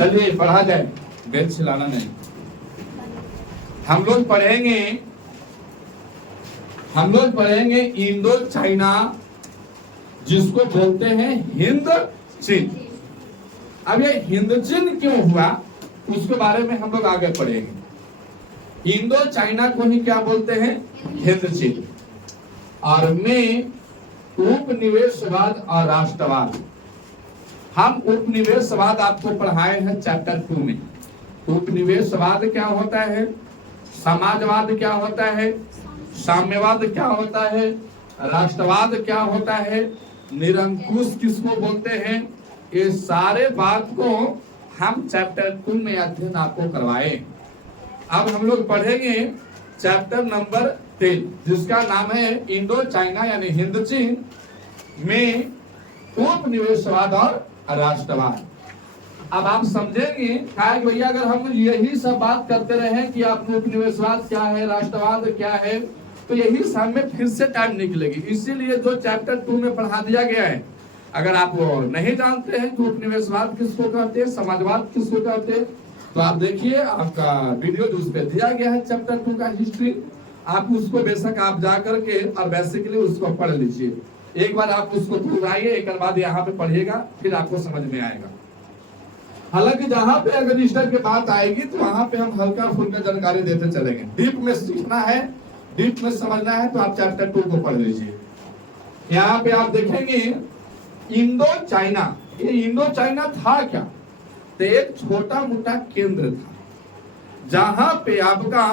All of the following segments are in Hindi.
चलिए पढ़ा जाए, बेंच हिलाना नहीं। हम लोग पढ़ेंगे इंडो चाइना, जिसको बोलते हैं हिंद चीन। अब ये हिंद चीन क्यों हुआ उसके बारे में हम लोग आगे पढ़ेंगे। इंडो चाइना को ही क्या बोलते हैं? हिंद चीन। और में उपनिवेशवाद और राष्ट्रवाद। हम उपनिवेशवाद आपको पढ़ाए हैं चैप्टर 2 में। उपनिवेशवाद क्या होता है, समाजवाद क्या होता है, साम्यवाद क्या होता है, राष्ट्रवाद क्या होता है, निरंकुश किसको बोलते हैं, ये सारे बात को हम चैप्टर 2 में अध्ययन आपको करवाए। अब हम लोग पढ़ेंगे चैप्टर नंबर 3, जिसका नाम है इंडो चाइना यानी हिंद चीन में उपनिवेशवाद और राष्ट्रवाद। अब आप समझेंगे भैया अगर हम यही सब बात करते रहे कि आप उपनिवेशवाद क्या है, राष्ट्रवाद क्या है, तो यही सब में फिर से टाइम निकलेगी। इसीलिए जो चैप्टर 2 में पढ़ा दिया गया है, अगर आप वो नहीं जानते हैं कि उपनिवेशवाद किसको कहते हैं, समाजवाद किसको कहते हैं, तो आप देखिए आपका वीडियो जो उस पर दिया गया है चैप्टर 2 का हिस्ट्री, आप उसको बेशक आप जा करके और बेसिकली उसको पढ़ लीजिए। एक बार आप उसको दोहराइए, एक बाद यहाँ पे पढ़िएगा, फिर आपको समझ में आएगा। हालांकि जहाँ पे अगर रजिस्टर की बात आएगी तो वहां पे हम हल्का फुल्का जानकारी देते चलेंगे। डीप में सीखना है, डीप में समझना है तो आप चैप्टर 2 को पढ़ लीजिए। यहाँ पे आप देखेंगे इंडो चाइना। ये इंडो चाइना था क्या? तो एक छोटा मोटा केंद्र था जहां पे आपका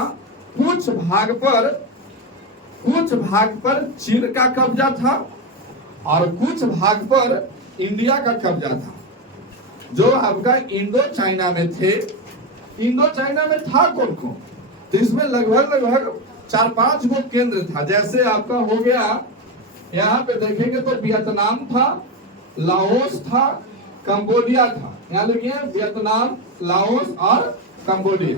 कुछ भाग पर चीन का कब्जा था और कुछ भाग पर इंडिया का कब्जा था। जो आपका इंडो चाइना में थे, इंडो चाइना में था कौन कौन? तो इसमें लगभग 4-5 गो केंद्र था। जैसे आपका हो गया, यहाँ पे देखेंगे तो वियतनाम था, लाओस था, कंबोडिया था। यहाँ लिखिए वियतनाम, लाओस और कंबोडिया।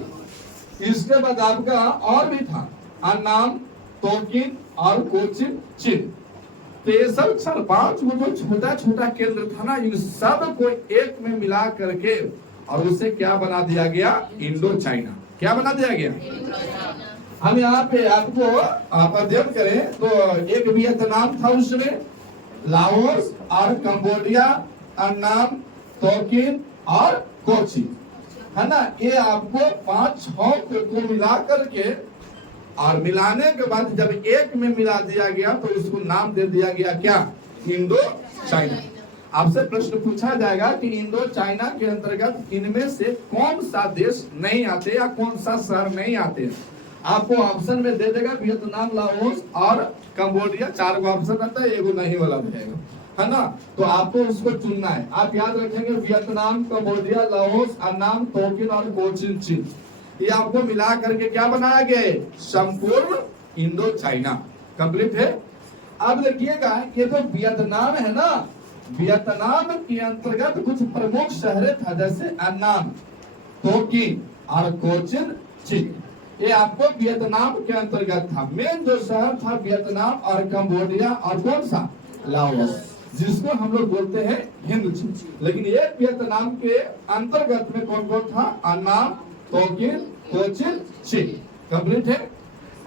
इसके बाद आपका और भी था अन्नाम, तोकिन और कोचिन, चीन। तो ये सब 4-5 गो जो छोटा छोटा केंद्र था ना, इन सब को एक में मिला करके और उसे क्या बना दिया गया? Indo China. क्या बना दिया गया? हम यहाँ पे आपको आप अध्ययन करें तो एक वियतनाम था, उसमें लाओस और कंबोडिया, अन्नाम, तोकिन और कोची, है ना। ये आपको 5-6 को मिला करके और मिलाने के बाद जब एक में मिला दिया गया तो उसको नाम दे दिया गया क्या? Indo China. आपसे प्रश्न पूछा जाएगा कि इंडो चाइना के अंतर्गत इनमें से कौन सा देश नहीं आते या कौन सा शहर नहीं आते? आपको ऑप्शन में दे देगा वियतनाम, लाओस और कंबोडिया। 4 गो ऑप्शन आता है, एगो नहीं वाला रहेगा, है ना। तो आपको उसको चुनना है। आप याद रखेंगे वियतनाम, कंबोडिया, लाओस, अन्नाम, तोकिन और कोचिन, चीन। ये आपको मिला करके क्या बनाया गया है? संपूर्ण इंडो चाइना। कंप्लीट है। अब देखिएगा ये तो वियतनाम है ना, वियतनाम के अंतर्गत कुछ प्रमुख शहर था, जैसे अन्नाम, तोकिन और कोचिन, चीन। ये आपको वियतनाम के अंतर्गत था। मेन जो शहर था वियतनाम और कंबोडिया और कौन सा? लाओस, जिसको हम लोग बोलते हैं हिंद चीन। लेकिन ये वियतनाम के अंतर्गत में कौन कौन था? अन्नाम, तोकिन, कोचिन, चीन। कंप्लीट है।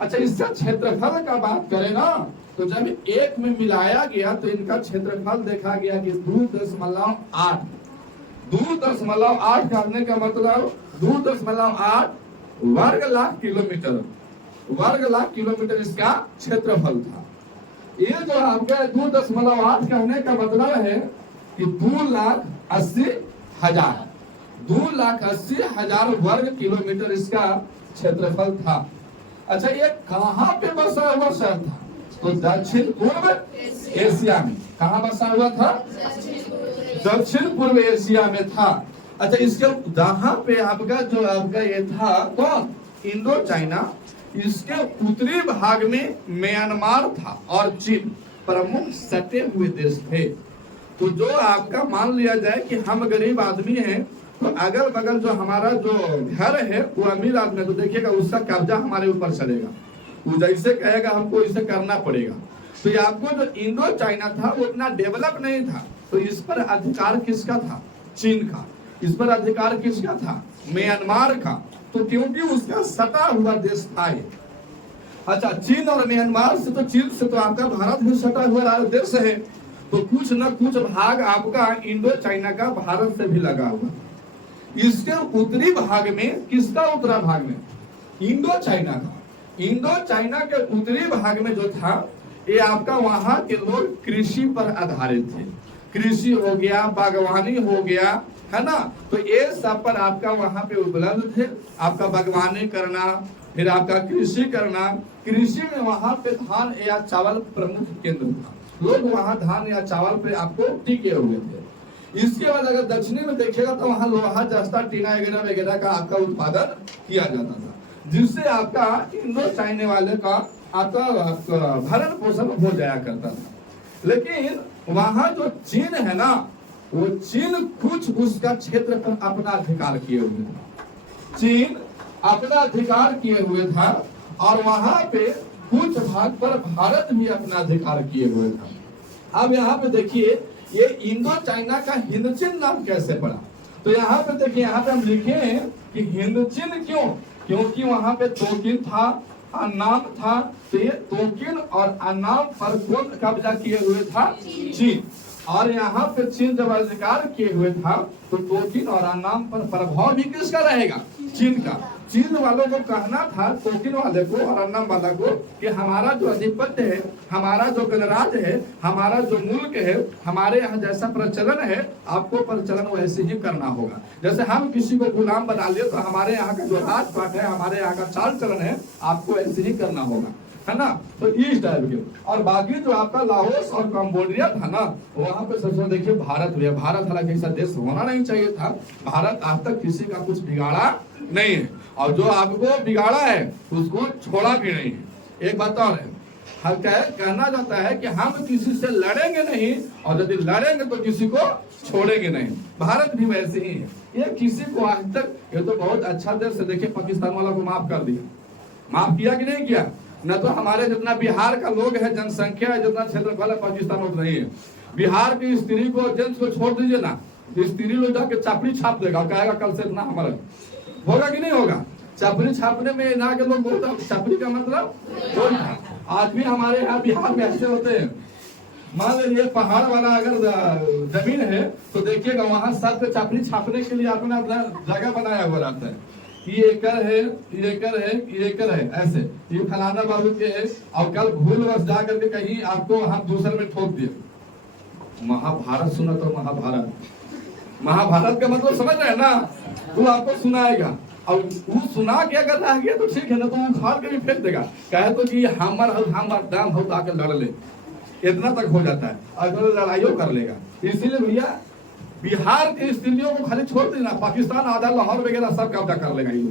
अच्छा, इसका क्षेत्रफल का बात करें ना, तो जब एक में मिलाया गया तो इनका क्षेत्रफल देखा गया कि 2.8। 2.8 करने का मतलब 2.8 वर्ग लाख किलोमीटर इसका क्षेत्रफल था। ये जो आपका 2.8 कहने का मतलब है कि 2,80,000 2,80,000 वर्ग किलोमीटर इसका क्षेत्रफल था। अच्छा, ये कहाँ पे बसा हुआ शहर था? तो दक्षिण पूर्व एशिया में। कहाँ बसा हुआ था? दक्षिण पूर्व एशिया में था। अच्छा, इसके जहाँ पे आपका जो आपका ये था कौन? Indo China. इसके उत्तरी भाग में म्यांमार था और चीन प्रमुख सटे हुए देश थे। तो जो आपका मान लिया जाए कि हम गरीब आदमी हैं, तो अगल बगल जो हमारा जो घर है वो अमीर आदमी, तो देखिएगा उसका कब्जा हमारे ऊपर चलेगा। वो जैसे कहेगा हमको इसे करना पड़ेगा। तो ये आपको जो इंडो चाइना था वो उतना डेवलप नहीं था, तो इस पर अधिकार किसका था? चीन का। इस पर अधिकार किसका था? म्यांमार का। तो क्योंकि उसका सटा हुआ देश था ये। अच्छा, चीन और म्यांमार से तो, चीन से तो आपका भारत भी सटा हुआ देश है, तो कुछ न कुछ भाग आपका इंडो चाइना का भारत से भी लगा हुआ। इसके उत्तरी भाग में, किसका उत्तरी भाग में? इंडो चाइना का। इंडो चाइना के उत्तरी भाग में जो था, ये आपका वहां के लोग कृषि पर आधारित थे। कृषि हो गया, बागवानी हो गया, है ना। तो ये सब पर आपका वहां पे उपलब्ध थे। आपका बागवानी करना, फिर आपका कृषि करना। कृषि में वहां पे धान या चावल प्रमुख केंद्र था। लोग वहां धान या चावल पे आपको टिके हुए थे। इसके बाद अगर दक्षिणी में देखिएगा तो वहां लोहा, जस्ता, टीना वगैरह वगैरह का आपका उत्पादन किया जाता था, जिससे आपका इंडो चाइना वाले का आपका भरण पोषण हो जाया करता था। लेकिन वहां जो चीन है ना, वो चीन कुछ उसका क्षेत्र पर अपना अधिकार किए हुए था। चीन अपना अधिकार किए हुए था और वहां पे कुछ भाग पर भारत भी अपना अधिकार किए हुए था। अब यहाँ पे देखिए, ये इंडो चाइना का हिंदचिन नाम कैसे पड़ा? तो यहाँ पे देखिए, यहाँ पे हम लिखे हैं कि हिंदचिन क्यों? क्योंकि वहां पे तोकिन था, अन्नाम था। तो ये तोकिन और अन्नाम पर कौन कब्जा किए हुए था? चीन। और यहाँ पे चीन जब अधिकार किए हुए था, तो तोकिन और अन्नाम पर प्रभाव भी किसका रहेगा? चीन का। चीन वालों को कहना था, तोकिन वाले को और अन्नाम वाला को, कि हमारा जो अधिपत्य है, हमारा जो गणराज्य है, हमारा जो मुल्क है, हमारे यहाँ जैसा प्रचलन है, आपको प्रचलन वैसे ही करना होगा। जैसे हम किसी को गुलाम बना लिए, तो हमारे यहाँ का जो राजपाट है, हमारे यहाँ का चाल चलन है, आपको ऐसे ही करना होगा, है ना। तो इस टाइप के। और बाकी जो आपका लाओस और कंबोडिया था ना, वहां पे सबसे देखिए भारत हुआ। भारत हालांकि ऐसा देश होना नहीं चाहिए था। भारत आज तक किसी का कुछ बिगाड़ा नहीं है, और जो आपको बिगाड़ा है उसको छोड़ा भी नहीं है। एक बात और है, हर कहना जाता है कि हम किसी से लड़ेंगे नहीं, और यदि लड़ेंगे तो किसी को छोड़ेंगे नहीं। भारत भी वैसे ही है। ये किसी को आज तक, ये तो बहुत अच्छा देश है, देखिए पाकिस्तान वाला को माफ कर दिया। माफ किया कि नहीं किया? न तो हमारे जितना बिहार का लोग है, जनसंख्या है, जितना क्षेत्रफल है, पाकिस्तान उतना ही है। बिहार की स्त्री को, जेंट्स को छोड़ दीजिए ना, स्त्री लोग जाके चापड़ी छाप देगा, कहेगा कल से इतना हमारा होगा कि नहीं होगा। चापड़ी छापने में यहाँ के लोग बहुत, चापड़ी का मतलब आज भी हमारे यहाँ बिहार में ऐसे होते हैं। मान लीजिए पहाड़ वाला अगर जमीन है, तो देखिएगा वहां सब पे चापड़ी छापने के लिए अपना अपना जगह बनाया हुआ रहता है। ये एकड़ है, ये एकड़ है, ये एकड़ है, ऐसे ये फलाना बाबू के है। और कल भूल बस जा करके कहीं आपको हम दूसरे में ठोक दिए। महाभारत सुना तो महाभारत, महाभारत का मतलब समझ रहे हैं ना, वो आपको सुनाएगा। और वो सुना के अगर रह गया तो ठीक है, ना तो वो उखाड़ के भी फेंक देगा, कहे तो कि हमार दाम हो तो आके लड़ ले, इतना तक हो जाता है। अगर लड़ाइयों कर लेगा। इसीलिए भैया बिहार के स्त्रियों को खाली छोड़ देना, पाकिस्तान आधा लाहौर वगैरह सब कब्जा कर लेगा ये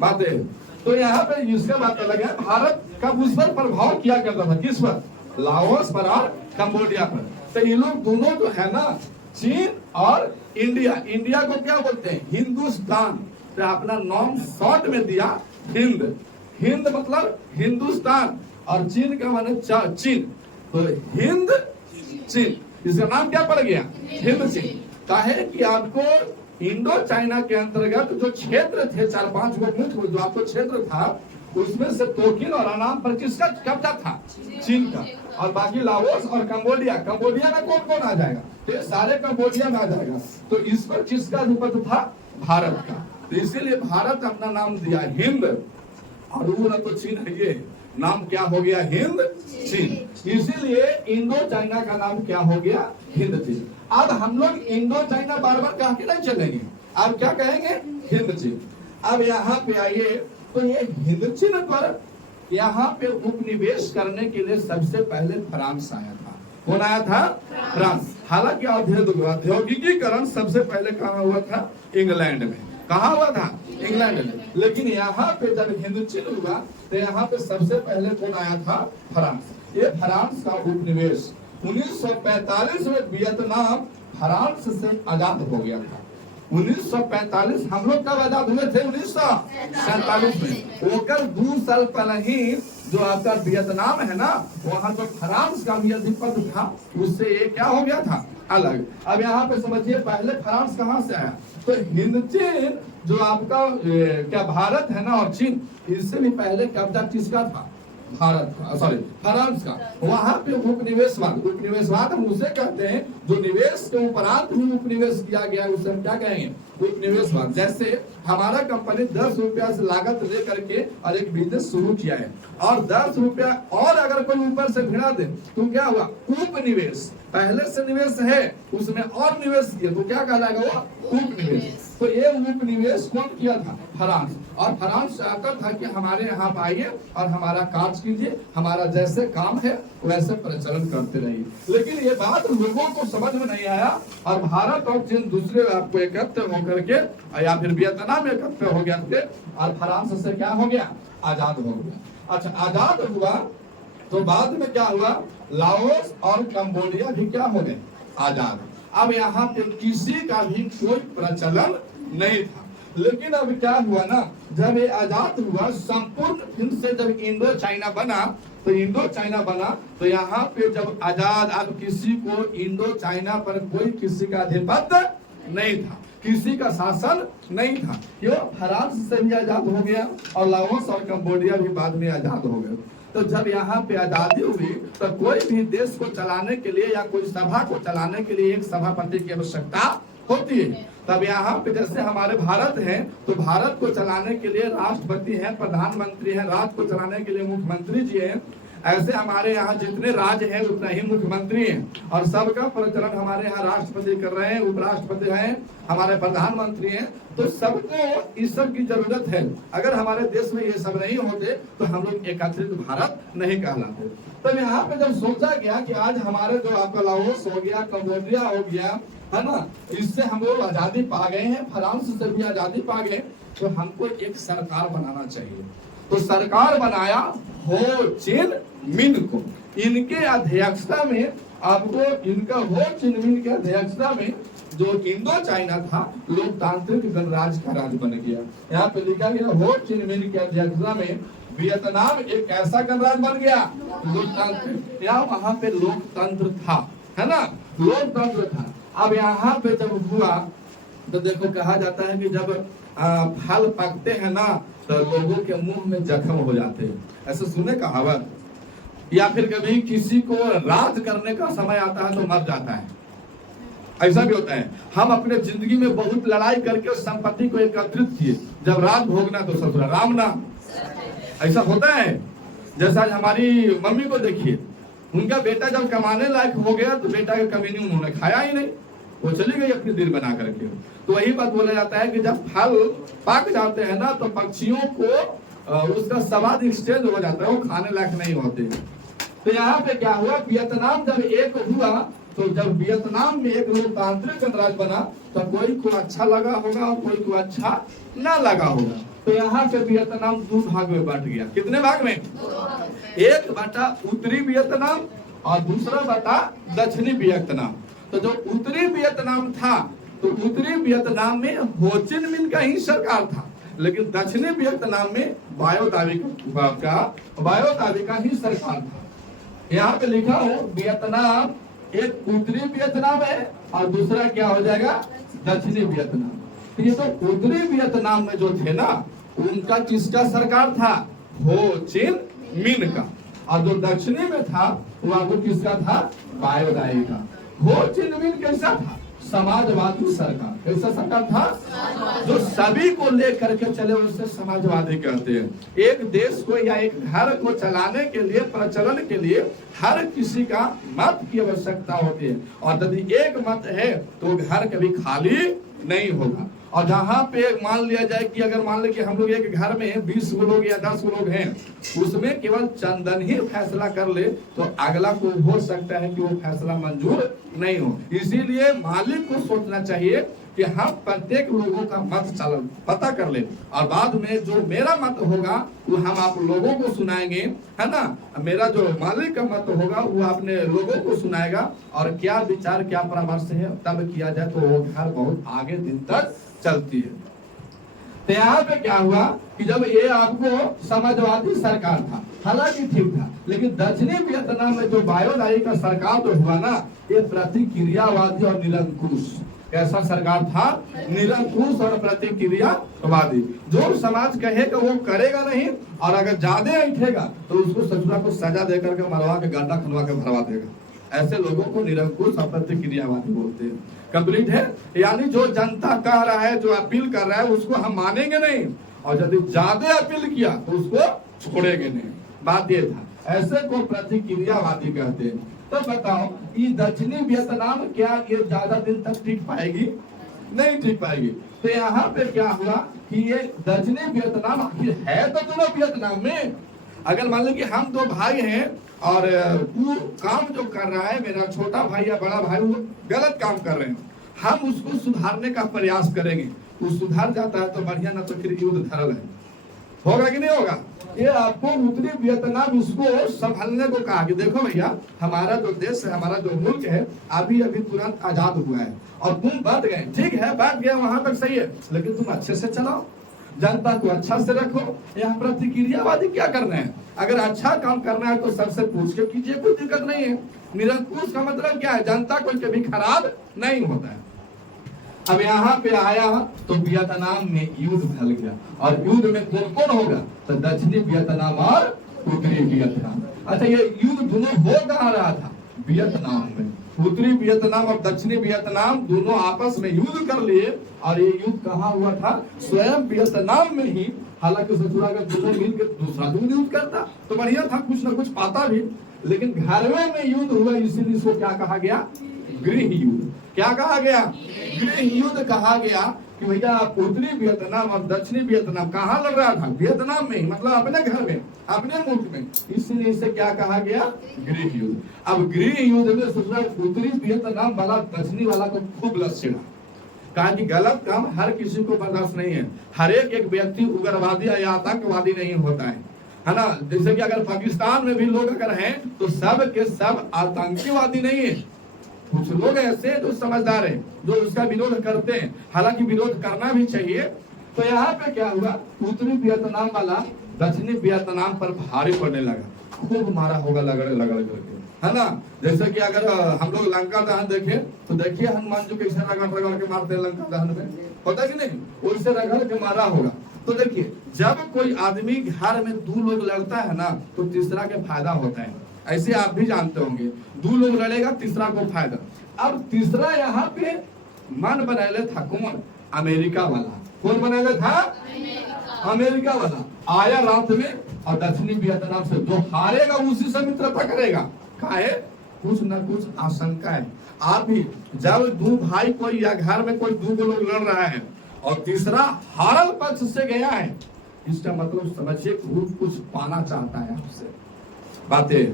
बात है। तो यहाँ पे इसका बात अलग है। भारत का उस पर प्रभाव किया करता था, किस पर? लाओस पर और कंबोडिया पर। तो ये लोग दोनों जो है ना, चीन और इंडिया, इंडिया को क्या बोलते हैं? हिंदुस्तान। तो अपना नाम शॉर्ट में दिया हिंद। हिंद मतलब हिंदुस्तान, और चीन का माने चीन। तो हिंद चीन, इसका नाम क्या पड़ गया? हिंद चीन। काहे कि आपको इंडो चाइना के अंतर्गत जो क्षेत्र थे, 4-5 गो मुख्य जो आपको क्षेत्र था, उसमें से तोकिन और अन्नाम पर किसका कब्जा था? चीन का। और बाकी लाओस और कंबोडिया, कंबोडिया में कौन कौन आ जाएगा? तो सारे कंबोडिया में आ जाएगा। तो इस पर किसका अधिपत्य था? भारत का। तो इसीलिए भारत अपना नाम दिया हिंद, और वो ना तो चीन है, ये नाम क्या हो गया? हिंद चीन। इसीलिए इंडो चाइना का नाम क्या हो गया? हिंद चीन। अब हम लोग इंडो चाइना बार बार कह के नहीं चलेंगे, अब क्या कहेंगे? हिंद चीन। अब यहाँ पे आइए, तो ये हिंद चीन पर यहाँ पे उपनिवेश करने के लिए सबसे पहले फ्रांस आया था। कौन आया था? फ्रांस। हालांकि औद्योगिकीकरण सबसे पहले कहाँ हुआ था? इंग्लैंड में। कहाँ हुआ था? इंग्लैंड में। लेकिन यहाँ पे जब हिंदुचीन हुआ, तो यहाँ पे सबसे पहले कौन आया था? फ्रांस। ये फ्रांस का उपनिवेश 1945 में वियतनाम फ्रांस से आजाद हो गया था। 1945 हम लोग कब आजाद हुए थे? 1947 में। होकर 2 साल पहले ही जो आपका वियतनाम है ना, वहां जो फ्रांस का भी अधिपत्य था, उससे ये क्या हो गया था? अलग। अब यहाँ पे समझिए पहले फ्रांस कहाँ से आया, तो हिंद चीन जो आपका क्या भारत है ना और चीन, इससे भी पहले कब्जा किसका था, भारत का, सॉरी फ्रांस का। वहां पे उपनिवेशवाद, उपनिवेशवाद हम उसे कहते हैं जो निवेश के उपरांत भी उपनिवेश किया गया, उसे हम क्या कहेंगे, उपनिवेशवाद। जैसे हमारा कंपनी 10 रुपया से लागत लेकर के और एक बिजनेस शुरू किया है, और 10 रुपया और अगर कोई ऊपर से भिड़ा दे तो क्या हुआ, उपनिवेश। पहले से निवेश है उसमें और निवेश किया तो क्या कहलाएगा, वो उपनिवेश। तो ये उपनिवेश कौन किया था, फ्रांस। और फ्रांस चाहता था कि हमारे यहाँ आइए और हमारा कार्य कीजिए, हमारा जैसे काम है वैसे प्रचलन करते रहिए। लेकिन ये बात लोगों को समझ में नहीं आया, और भारत और चीन दूसरे आपको एकत्र होकर के या फिर वियतनाम एकत्र हो गया थे, और फ्रांस से क्या हो गया, आजाद हो गया। अच्छा, आजाद हुआ तो बाद में क्या हुआ, लाओस और कंबोडिया भी क्या हो गए, आजाद। अब यहाँ पे किसी का भी कोई प्रचलन नहीं था। लेकिन अब क्या हुआ ना, जब ये आजाद हुआ संपूर्ण फिर से जब इंडो चाइना बना, तो इंडो चाइना बना तो यहाँ पे जब आजाद, अब किसी को इंडो चाइना पर कोई किसी का आधिपत्य नहीं था, किसी का शासन नहीं था। क्यों, फ्रांस से भी आजाद हो गया और लाओस और कंबोडिया भी बाद में आजाद हो गए। तो जब यहाँ पे आजादी हुई तो कोई भी देश को चलाने के लिए या कोई सभा को चलाने के लिए एक सभापति की आवश्यकता होती है। तब यहाँ पे जैसे हमारे भारत है, तो भारत को चलाने के लिए राष्ट्रपति हैं, प्रधानमंत्री हैं, राज्य को चलाने के लिए मुख्यमंत्री जी हैं। ऐसे हमारे यहाँ जितने राज्य हैं उतना ही मुख्यमंत्री हैं, और सबका प्रचलन हमारे यहाँ राष्ट्रपति कर रहे हैं, उपराष्ट्रपति हैं, हमारे प्रधानमंत्री हैं। तो सबको इस सब की जरूरत है। अगर हमारे देश में ये सब नहीं होते तो हम लोग एकत्रित भारत नहीं कहलाते। तो यहाँ पे जब सोचा गया कि आज हमारे जो आपका लाओस हो गया, कंबोडिया हो गया, है ना, इससे हम लोग आजादी पा गए हैं, फ्रांस से भी आजादी पा गए, तो हमको एक सरकार बनाना चाहिए। तो सरकार बनाया हो चिन मिन को, इनके अध्यक्षता में आपको, इनका हो चिन मिन के अध्यक्षता में जो इंडो चाइना था लोकतांत्रिक गणराज्य का राज्य बन गया। यहाँ पे लिखा गया हो चिन मिन के अध्यक्षता में वियतनाम एक ऐसा गणराज्य बन गया लोकतांत्रिक, या वहां पे लोकतंत्र था, है ना, लोकतंत्र था। अब यहाँ पे जब हुआ तो देखो कहा जाता है कि जब फल पकते हैं ना तो लोगों के मुंह में जख्म हो जाते हैं, ऐसे सुने कहावत। या फिर कभी किसी को राज करने का समय आता है तो मर जाता है, ऐसा भी होता है। हम अपने जिंदगी में बहुत लड़ाई करके संपत्ति को एकत्रित किए, जब राज भोगना तो ससुरा राम ना, ऐसा होता है। जैसा हमारी मम्मी को देखिए, उनका बेटा जब कमाने लायक हो गया तो बेटा के कभी नहीं उन्होंने खाया ही नहीं, वो चली गई अपनी दिल बना करके। तो वही बात बोला जाता है कि जब फल पक जाते हैं ना तो पक्षियों को उसका स्वाद एक्सचेंज हो जाता है, वो खाने लायक नहीं होते। तो यहाँ पे क्या हुआ, वियतनाम जब एक हुआ, तो जब वियतनाम में एक लोकतांत्रिक गणराज्य बना तो कोई को अच्छा लगा होगा और कोई को अच्छा ना लगा होगा। तो यहाँ पे वियतनाम 2 भाग में बट गया। कितने भाग में, एक बटा उत्तरी वियतनाम और दूसरा बटा दक्षिणी वियतनाम। तो जो उत्तरी वियतनाम था तो उत्तरी वियतनाम में हो चिन मिन का ही सरकार था, लेकिन दक्षिणी वियतनाम में बायो दावी का ही सरकार था। यहाँ पे लिखा हो वियतनाम एक उत्तरी वियतनाम है और दूसरा क्या हो जाएगा, दक्षिणी वियतनाम। ये तो उत्तरी वियतनाम में जो थे ना उनका किसका सरकार था, हो चिन मिन का, और जो दक्षिणी में था वो किसका था, बायो दावी का। हो चिन मिन कैसा था, समाजवादी सरकार। कैसा सरकार था, जो सभी को लेकर के चले उसे समाजवादी कहते हैं। एक देश को या एक घर को चलाने के लिए, प्रचलन के लिए हर किसी का मत की आवश्यकता होती है, और यदि एक मत है तो घर कभी खाली नहीं होगा। और जहाँ पे मान लिया जाए कि अगर मान ले कि हम लोग एक घर में 20 लोग या 10 लोग हैं, उसमें केवल चंदन ही फैसला कर ले तो अगला को हो सकता है कि वो फैसला मंजूर नहीं हो। इसीलिए मालिक को सोचना चाहिए कि हम प्रत्येक लोगों का मत चलन पता कर ले, और बाद में जो मेरा मत होगा वो हम आप लोगों को सुनाएंगे, है ना। मेरा जो मालिक का मत होगा वो अपने लोगों को सुनाएगा, और क्या विचार क्या परामर्श है तब किया जाए तो वो घर बहुत आगे दिन तक चलती है। तो यहाँ पे क्या हुआ कि जब ये आपको समाजवादी सरकार था, हालांकि ठीक था, लेकिन दक्षिणी वियतनाम में जो बायोदाई का सरकार जो हुआ ना, ये प्रतिक्रियावादी और निरंकुश। कैसा सरकार था? निरंकुश और प्रतिक्रियावादी। जो समाज कहेगा वो करेगा नहीं, और अगर ज्यादा उठेगा तो उसको ससुरा को सजा देकर के मरवा के गड्ढा खनवा के भरवा देगा। ऐसे लोगों को निरंकुश और प्रतिक्रियावादी बोलते हैं। कंप्लीट है, यानी जो जनता कह रहा है, जो अपील कर रहा है, उसको हम मानेंगे नहीं, और यदि ज्यादा अपील किया तो उसको छोड़ेंगे नहीं। बात ये था, ऐसे को प्रतिक्रियावादी कहते हैं। तो बताओ ये दक्षिणी वियतनाम क्या ये ज्यादा दिन तक टिक पाएगी? नहीं टिक पाएगी। तो यहाँ पे क्या हुआ कि ये दक्षिणी वियतनाम आखिर है तो दोनों वियतनाम में। अगर मान लो कि हम दो भाई हैं और वो काम जो कर रहा है, मेरा छोटा भाई या बड़ा भाई वो गलत काम कर रहे हैं, हम उसको सुधारने का प्रयास करेंगे, वो सुधार जाता है तो बढ़िया, ना तो फिर युद्ध धरल है। होगा कि नहीं होगा? ये आपको उत्तरी वियतनाम इसको संभालने को कहा कि देखो भैया, हमारा जो देश है, हमारा जो मुल्क है, अभी अभी तुरंत आजाद हुआ है और तुम बढ़ गए, ठीक है, बढ़ गया वहां तक सही है, लेकिन तुम अच्छे से चलाओ, जनता को अच्छा से रखो। यहाँ प्रतिक्रियावादी क्या करना है? अगर अच्छा काम करना है तो सबसे पूछ के कीजिए, कोई दिक्कत नहीं है। निरंकुश का मतलब क्या है? जनता को कभी खराब नहीं होता है। अब यहाँ पे आया तो वियतनाम में युद्ध फैल गया, और युद्ध में कौन कौन होगा? तो दक्षिणी वियतनाम और उत्तरी वियतनाम। अच्छा, ये युद्ध दोनों हो कहाँ रहा था? वियतनाम में। उत्तरी वियतनाम और दक्षिणी वियतनाम दोनों आपस में युद्ध कर लिए, और ये युद्ध कहाँ हुआ था? स्वयं वियतनाम में ही। हालांकि ससुरा का दोनों मिलकर दूसरा युद्ध करता तो बढ़िया था, कुछ न कुछ पाता भी, लेकिन घरवे में युद्ध हुआ, इसीलिए इसको क्या कहा गया? गृह युद्ध। क्या कहा गया? गृह युद्ध कहा गया कि भैया उत्तरी वियतनाम और दक्षिणी वियतनाम कहाँ लड़ रहा था? वियतनाम में ही, मतलब अपने घर में, अपने मुल्क में, इसलिए इसे क्या कहा गया? गृह युद्ध। अब गृह युद्ध में उत्तरी वियतनाम वाला दक्षिणी वाला को खूब लत छिड़ा, कहा कि गलत काम हर किसी को बर्दाश्त नहीं है, हर एक व्यक्ति उग्रवादी या आतंकवादी नहीं होता है ना। जैसे कि अगर पाकिस्तान में भी लोग अगर हैं तो सब के सब आतंकवादी नहीं है, कुछ लोग ऐसे जो समझदार हैं, जो उसका विरोध करते हैं, हालांकि विरोध करना भी चाहिए। तो यहाँ पे क्या हुआ? उत्तरी वियतनाम वाला दक्षिणी वियतनाम पर भारी पड़ने लगा, खूब मारा होगा लगड़ करके, है ना। जैसे कि अगर हम लोग लंका दहन देखें तो देखिए हनुमान जी कैसे रगड़ के मारते हैं लंका दहन में, पता कि नहीं? वैसे रगड़ के मारा होगा। तो देखिए, जब कोई आदमी घर में दो लोग लड़ता है ना, तो तीसरा के फायदा होता है। ऐसे आप भी जानते होंगे, दो लोग लड़ेगा, तीसरा को फायदा। अब तीसरा यहाँ पे मन बनाए था कौन? अमेरिका वाला। कौन बनाए था? अमेरिका वाला आया रात में, और दक्षिणी वियतनाम से जो हारेगा उसी से मित्रता करेगा। काहे? कुछ न कुछ आशंका है। आप भी जब दो भाई कोई या घर में कोई दो लोग लड़ रहा है और तीसरा हारल पक्ष से गया है, इसका मतलब समझिए कुछ पाना चाहता है आपसे। बातें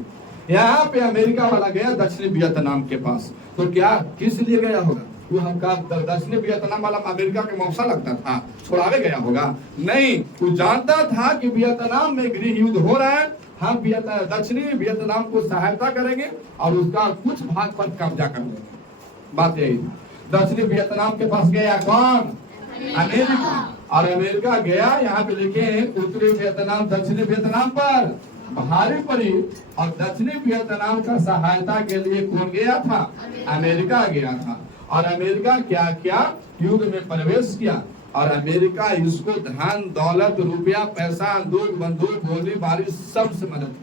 यहाँ पे अमेरिका वाला गया दक्षिणी वियतनाम के पास, तो क्या किस लिए गया होगा? वो हमका दक्षिणी वियतनाम वाला अमेरिका के मौसा लगता था, छुड़ावे गया होगा? नहीं, वो जानता था कि वियतनाम में गृह युद्ध हो रहा है, हम दक्षिणी वियतनाम को सहायता करेंगे और उसका कुछ भाग पर कब्जा कर लेंगे। बात यही थी। दक्षिणी वियतनाम के पास गया कौन? अमेरिका। और अमेरिका गया, यहाँ पे लिखे उत्तरी वियतनाम दक्षिणी वियतनाम पर भारी पड़ी, और दक्षिणी वियतनाम का सहायता के लिए कौन गया था? अमेरिका गया था। और अमेरिका क्या किया? युद्ध में प्रवेश किया, और अमेरिका इसको धन दौलत रुपया पैसा बंदूक गोली बारी सबसे मदद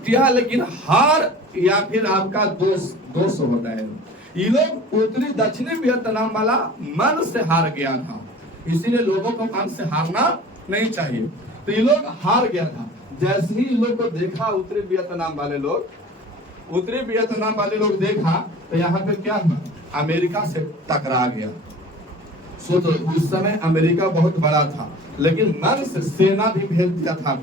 किया, लेकिन हार या फिर आपका दोष होता है। ये लोग उत्तरी दक्षिणी वियतनाम वाला मन से हार गया था, इसीलिए लोगों को मन से हारना नहीं चाहिए। तो ये लोग हार गया था। जैसे ही लोग को देखा उत्तरी वियतनाम वाले लोग देखा, तो यहाँ पे क्या हुआ? अमेरिका से टकरा गया। सोचो, उस समय अमेरिका बहुत बड़ा था, लेकिन मन से सेना भी भेज दिया था,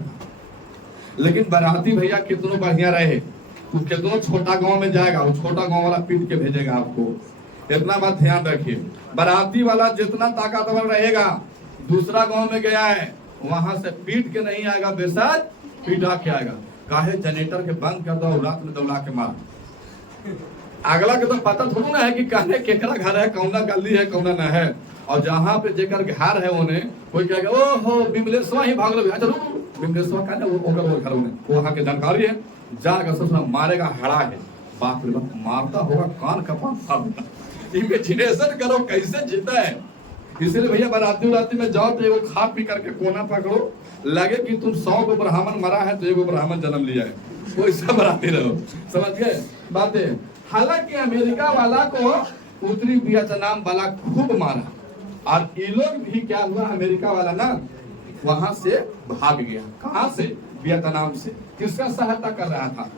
लेकिन बाराती भैया कितनों बढ़िया रहे, तो कितनों छोटा गांव में जाएगा, वो छोटा गांव वाला पीट के भेजेगा आपको। इतना बात ध्यान रखिए, बाराती वाला जितना ताकतवर रहेगा, दूसरा गांव में गया है, वहां से पीट के नहीं आएगा, बेशक पीटा के आएगा। काहे? जनरेटर के बंद कर दो, रात में दौड़ा के मार। अगला के तो पता थोड़ा ना है कि कहने केकरा घर है, कौना गली है, कौना न है। और जहाँ पे जेकर घर है उन्हें कोई कहेगा ओ हो बिमलेश्वर ही भाग लो, अच्छा रुक बिमलेश्वर का ना वो ओकर वो घर उन्हें वहाँ के जानकारी है, जाकर सब मारेगा हड़ा है, बाप रे बाप मारता होगा कान कपान इमेजिनेशन करो कैसे जीता है। इसलिए भैया बाराती उराती में जाओ तो एगो खा पी करके कोना पकड़ो, लगे कि तुम 100 को ब्राह्मण मरा है तो एगो ब्राह्मण जन्म लिया है, कोई सब बराती रहो, समझ गए बातें। हालांकि अमेरिका वाला को उत्तरी वियतनाम वाला खूब मारा, और ये लोग भी क्या हुआ अमेरिका वाला ना वहां से भाग गया। कहां से? वियतनाम से। किसका सहायता कर रहा था?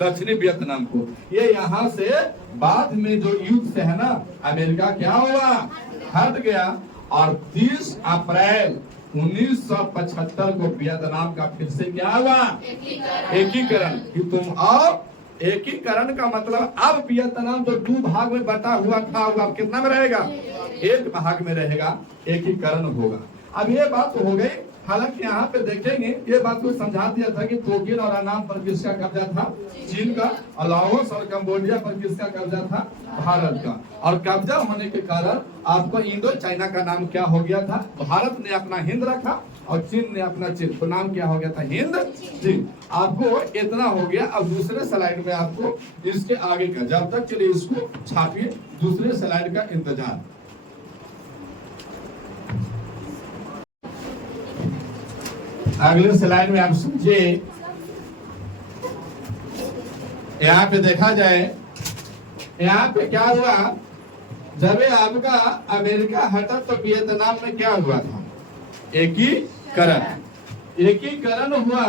दक्षिणी वियतनाम को। ये यहाँ से बाद में जो युद्ध से है ना अमेरिका क्या हुआ, हट गया। और 30 अप्रैल 1975 को वियतनाम का फिर से क्या हुआ, एकीकरण। कि तुम अब एकीकरण का मतलब अब वियतनाम जो 2 भाग में बटा हुआ था वो अब कितना में रहेगा, 1 भाग में रहेगा, एकीकरण होगा। अब ये बात तो हो गई। हालांकि यहाँ पे देखेंगे ये बात को समझा दिया था कि तोकिन और अनाम पर किसका कब्जा था, चीन का। और लाओस और कंबोडिया पर किसका कब्जा था, भारत का। और कब्जा होने के कारण आपको इंडो चाइना का नाम क्या हो गया था, भारत ने अपना हिंद रखा और चीन ने अपना चीन, तो नाम क्या हो गया था, हिंद चीन। आपको इतना हो गया। अब दूसरे स्लाइड में आपको इसके आगे का, जब तक चलिए इसको छापिए, दूसरे स्लाइड का इंतजार। अगले स्लाइड में आप समझिए, यहाँ पे देखा जाए यहाँ पे क्या हुआ, जब आपका अमेरिका हटा तो वियतनाम में क्या हुआ था, एकीकरण। एकीकरण हुआ।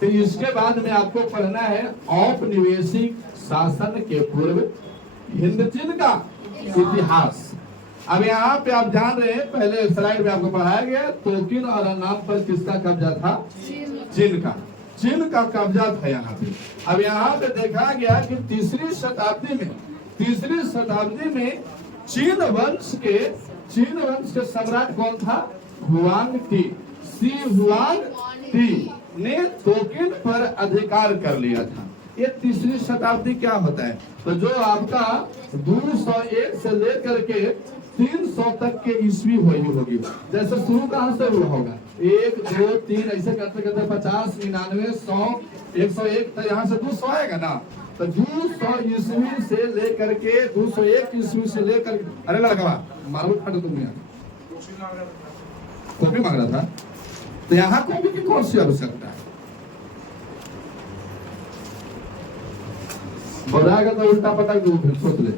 तो इसके बाद में आपको पढ़ना है औपनिवेशिक शासन के पूर्व हिंद चीन का इतिहास। अब यहाँ पे आप जान रहे हैं, पहले स्लाइड में आपको पढ़ाया गया तोकिन और अनाम पर किसका कब्जा था, चीन का। चीन का कब्जा था यहाँ पे। अब यहाँ पे देखा गया कि तीसरी शताब्दी में चीन वंश के सम्राट कौन था, हुआंग टी, सी हुआंग टी ने तोकिन पर अधिकार कर लिया था। ये तीसरी शताब्दी क्या होता है, तो जो आपका 201 से लेकर के 300 तक के ईस्वी हुई होगी। जैसे शुरू कहां से हुआ होगा, 1 2 3 ऐसे करते करते 50 99 100 101 तो यहाँ से 200 आएगा ना। तो 200 ईस्वी से लेकर के 201 ईस्वी से लेकर, अरे लड़का मालूम फटो तुम यहाँ कॉपी मांग रहा था, तो यहाँ कॉपी की कौन सी आवश्यकता है, बताएगा तो उल्टा पटक दो, फिर सोच ले।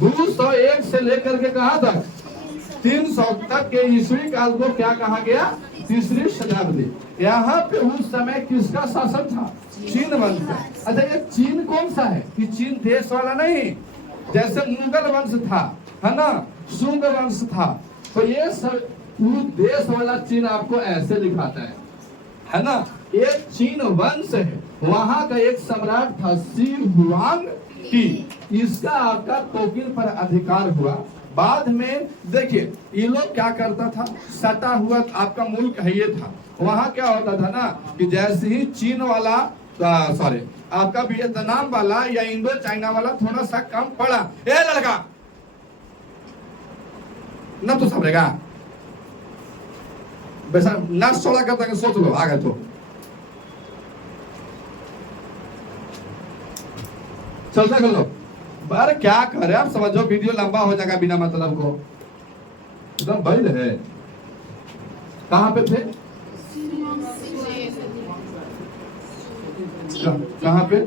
201 से लेकर के कहां तक, 300 तक के ईस्वी काल को क्या कहा गया, तीसरी शताब्दी। यहाँ पे उस समय किसका शासन था, चीन वंश का। अच्छा ये चीन कौन सा है, कि चीन देश वाला नहीं, जैसे मुगल वंश था है ना, शुंग वंश था, तो ये सब देश वाला चीन आपको ऐसे लिखाता है ना। एक चीन वंश है, वहां का एक सम्राट था सी हुआंग टी, इसका आपका तोकिन पर अधिकार हुआ। बाद में देखिए ये लोग क्या करता था, सटा हुआ आपका मुल्क है ये था, वहां क्या होता था ना कि जैसे ही चीन वाला सॉरी आपका वियतनाम वाला या इंडो चाइना वाला थोड़ा सा कम पड़ा, ए लड़का न तो समझेगा वैसा नस छोड़ा करता है, सोच लो आ गए तो चलता कर लो। अरे क्या करे आप, समझो वीडियो लंबा हो जाएगा बिना मतलब को, एकदम बैल है। कहां पे थे, कहां पे,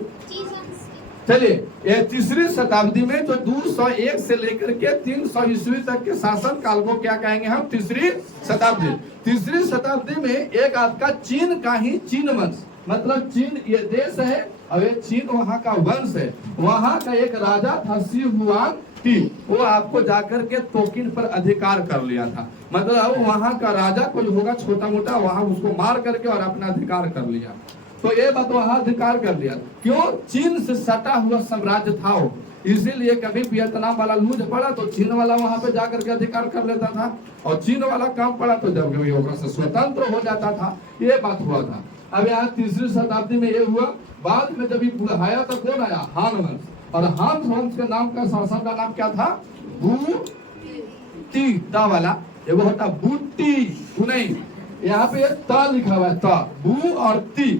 चलिए ये तीसरी शताब्दी में जो 201 से लेकर के 300 ईस्वी तक के शासन काल को क्या कहेंगे हम, तीसरी शताब्दी। तीसरी शताब्दी में एक आपका चीन का ही चीन वंश, मतलब चीन ये देश है और ये चीन वहां का वंश है। वहां का एक राजा था सी हुआंग टी, वो आपको जाकर के तोकिन पर अधिकार कर लिया था। मतलब वहां का राजा कोई होगा छोटा मोटा, वहां उसको मार करके और अपना अधिकार कर लिया। तो ये बात वहां अधिकार कर लिया, क्यों, चीन से सटा हुआ साम्राज्य था वो, इसीलिए कभी वियतनाम वाला लूज पड़ा तो चीन वाला वहां पे जाकर के अधिकार कर लेता था, और चीन वाला कम पड़ा तो जब कभी होगा से स्वतंत्र हो जाता था। ये बात हुआ था। अब यहाँ तीसरी शताब्दी में ये हुआ। बाद में जब बुढ़ाया तो कौन आया, हान वंश, और हान वंश के नाम का शासन का नाम क्या था, ती ता वाला, एगो होता बूटी, तू नहीं, यहाँ पे ता लिखा हुआ है, ता, बू और ती।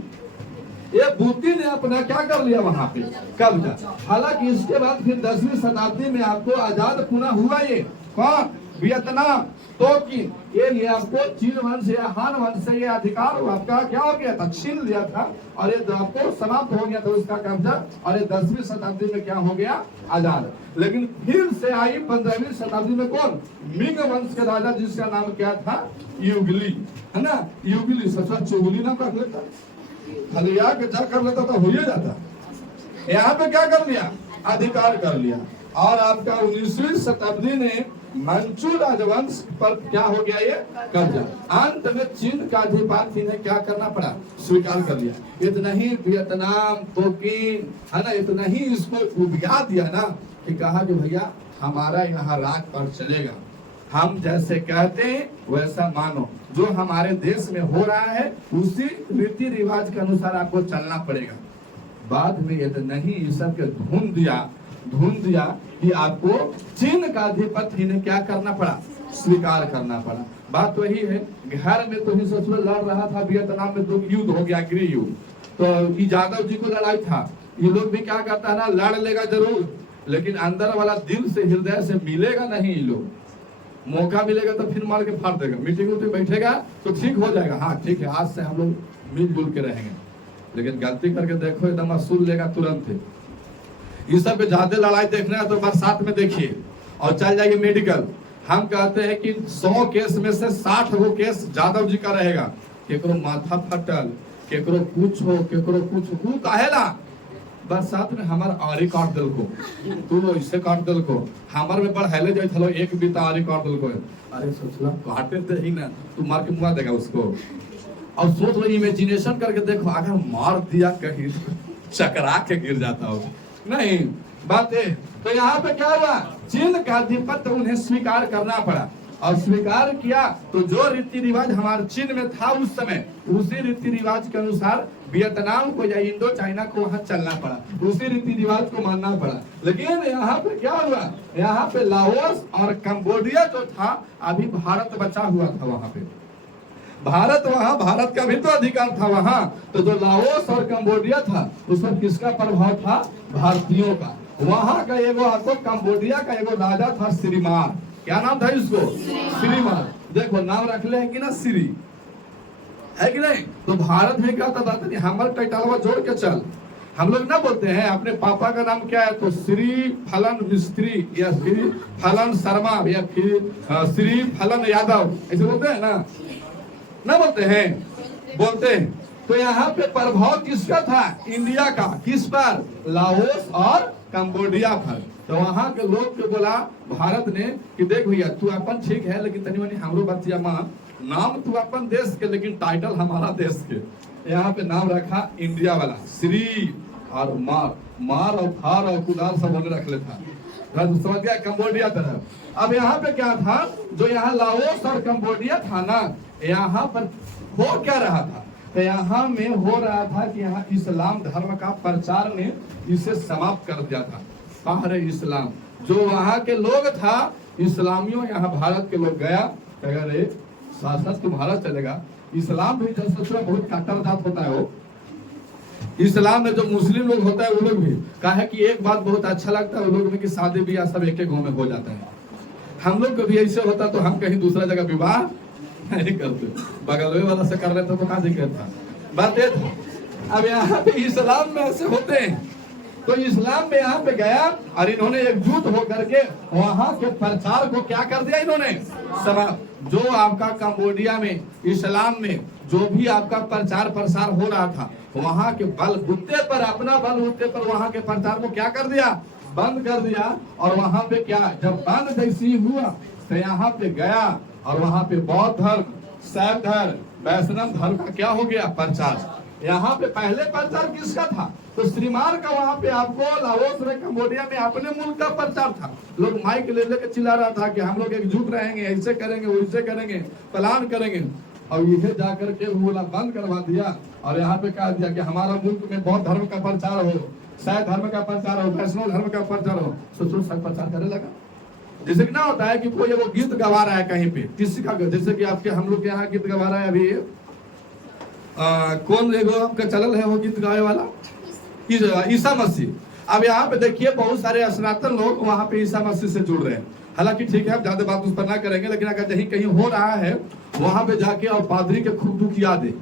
ये बूटी ने अपना क्या कर लिया वहां पे, कब्जा। हालांकि इसके बाद फिर 10वीं शताब्दी में आपको आजाद पुनः हुआ ये कौन, वियतनाम। तो कि ये आपको चीन वंश या हान वंश से ये अधिकार आपका क्या हो गया था, छीन लिया था, और ये आपको समाप्त हो गया था उसका कब्जा, और ये 10वीं शताब्दी में क्या हो गया, आजाद। लेकिन फिर से आई 15वीं शताब्दी में कौन, मिंग वंश के राजा, जिसका नाम क्या था, युगली, है ना, युगली। सचवा चुगली नाम रख लेता, खाली के जा कर लेता तो हो ही जाता। यहाँ पे क्या कर लिया, अधिकार कर लिया। और आपका 19वीं शताब्दी ने मंचू राजवंश पर क्या हो गया, ये कब्जा। अंत में चीन का अधिपति ने क्या करना पड़ा, स्वीकार कर लिया। इतना ही वियतनाम, तोकीन, है ना, इतना ही इसको उबिया दिया ना कि कहा कि भैया हमारा यहाँ राज पर चलेगा, हम जैसे कहते हैं वैसा मानो, जो हमारे देश में हो रहा है उसी रीति रिवाज के अनुसार आपको चलना पड़ेगा। बाद में ये नहीं, ये सब के ढूंढ दिया कि आपको चीन का अधिपति ने क्या करना पड़ा, स्वीकार करना पड़ा। बात वही है, घर में तो ही सोचो लड़ रहा था, वियतनाम में तो युद्ध हो गया, गृह युद्ध, तो यादव जी को लड़ाई था। ये लोग भी क्या करता है ना, लड़ लेगा जरूर, लेकिन अंदर वाला दिल से, हृदय से मिलेगा नहीं। ये लोग मौका मिलेगा तो फिर मार के फाड़ देगा, मीटिंग में बैठेगा तो ठीक हो जाएगा, हाँ ठीक है आज से हम लोग मिलजुल के रहेंगे। लेकिन गलती करके देखो एकदम असूल लेगा तुरंत। ये सब पे ज्यादा लड़ाई देखना है तो बरसात में देखिए, और चल जाइए मेडिकल। हम कहते हैं कि 100 केस में से 60 वो केस यादव जी का रहेगा। केकरो माथा फटल, केकरो कुछ हो, केकरो कुछ हो, काहेला बरसात में हमार आरी काट दिल को, तू इससे काट दिल को, हमार में बढ़ाले जाए थलो एक बीता आरी काट दिल को। अरे सोचला काटे तो ही ना, तू मार के मुआ देगा उसको। और सोच लो, इमेजिनेशन करके देखो, अगर मार दिया कहीं चकरा के गिर जाता हो, नहीं बात है। तो यहाँ पे क्या हुआ, चीन का अधिपत्य उन्हें स्वीकार करना पड़ा, और स्वीकार किया तो जो रीति रिवाज हमारे चीन में था उस समय, उसी रीति रिवाज के अनुसार वियतनाम को या इंडो चाइना को वहां चलना पड़ा, उसी रीति रिवाज को मानना पड़ा। लेकिन यहाँ पे क्या हुआ, यहाँ पे लाओस और कंबोडिया जो था, अभी भारत बचा हुआ था वहां पे, भारत वहां, भारत का भी तो अधिकार था वहां। तो जो लाओस और कंबोडिया था उस पर किसका प्रभाव था, भारतीयों का। वहां का एगो आपको कंबोडिया का एगो राजा था श्रीमार, क्या नाम था इसको, श्रीमार। देखो नाम रख ले कि ना, श्री है कि नहीं। तो भारत में क्या था, हमारे टाइटलवा जोड़ के चल, हम लोग ना बोलते हैं अपने पापा का नाम क्या है, तो श्री फलन मिस्त्री, या श्री फलन शर्मा, या फिर श्री फलन यादव, ऐसे बोलते हैं ना बोलते हैं, बोलते हैं। तो यहाँ पे प्रभाव किसका था, इंडिया का, किस पर, लाओस और कंबोडिया पर। तो वहां के लोग के बोला भारत ने कि देख भैया तू अपन ठीक है, लेकिन तनी मनी हमरो बतिया मान, नाम तू अपन देश के लेकिन टाइटल हमारा देश के। यहाँ पे नाम रखा इंडिया वाला, श्री और मार और फार और कुदार सब होने रख लेता, समझ गया, कंबोडिया तरफ। अब यहाँ पे क्या था, जो यहाँ लाओस और कंबोडिया था ना, यहाँ पर हो क्या रहा था, तो यहाँ में हो रहा था कि यहाँ इस्लाम धर्म का प्रचार ने इसे समाप्त कर दिया था। बाहर इस्लाम जो वहाँ के लोग था, इस्लामियों यहाँ भारत के लोग गया, अगर शासक तुम्हारा चलेगा। इस्लाम भी जनसंख्या बहुत काटर जात होता है, वो इस्लाम में जो मुस्लिम लोग होता है वो लोग भी कहा कि एक बात बहुत अच्छा लगता है वो लोग में कि शादी ब्याह सब एक गाँव में हो जाता है। हम लोग को भी ऐसे होता तो हम कहीं दूसरा जगह विवाह नहीं करते, बगल वाला से कर लेते तो क्या दिक्कत था, बात ये था। अब यहाँ पे इस्लाम में ऐसे होते हैं, तो इस्लाम में यहाँ पे गया और इन्होंने एकजुट होकर के वहां के प्रचार को क्या कर दिया इन्होंने, जो आपका कंबोडिया में इस्लाम में जो भी आपका प्रचार प्रसार हो रहा था, वहां के बल बुत्ते पर, अपना बल बुत्ते पर वहां के प्रचार को क्या कर दिया, बंद कर दिया। और वहां पे क्या, जब बंद जैसी हुआ तो यहाँ पे गया और वहां पे बौद्ध धर्म, शैव धर्म, वैष्णव धर्म का क्या हो गया, प्रचार। यहाँ पे पहले प्रचार किसका था, तो श्रीमार का। वहां पे आपको लाओस में, कंबोडिया में अपने मुल्क का प्रचार था। लोग माइक ले लेके चिल्ला रहा था कि हम लोग एकजुट रहेंगे, ऐसे करेंगे, वैसे करेंगे, प्लान करेंगे। और ये जाकर के बोला बंद करवा दिया और यहाँ पे कह दिया कि हमारा मुल्क में बौद्ध धर्म का प्रचार हो, शैव धर्म का प्रचार हो, वैष्णव धर्म का प्रचार हो। सोचो सब प्रचार करने लगा, जैसे कि ना होता है कि कोई वो गीत गवा रहा है कहीं पे, किसी का, जैसे कि आपके हम लोग के यहाँ गीत गवा रहा है अभी कौन एगो आपका चलल है वो गीत गावे वाला, ईसा मसीह। अब यहाँ पे देखिए बहुत सारे सनातन लोग वहाँ पे ईसा मसीह से जुड़ रहे हैं। हालांकि ठीक है, आप ज्यादा बात उस पर ना करेंगे, लेकिन अगर कहीं कहीं हो रहा है वहां पे जाके और पादरी के खूब दुखिया दे।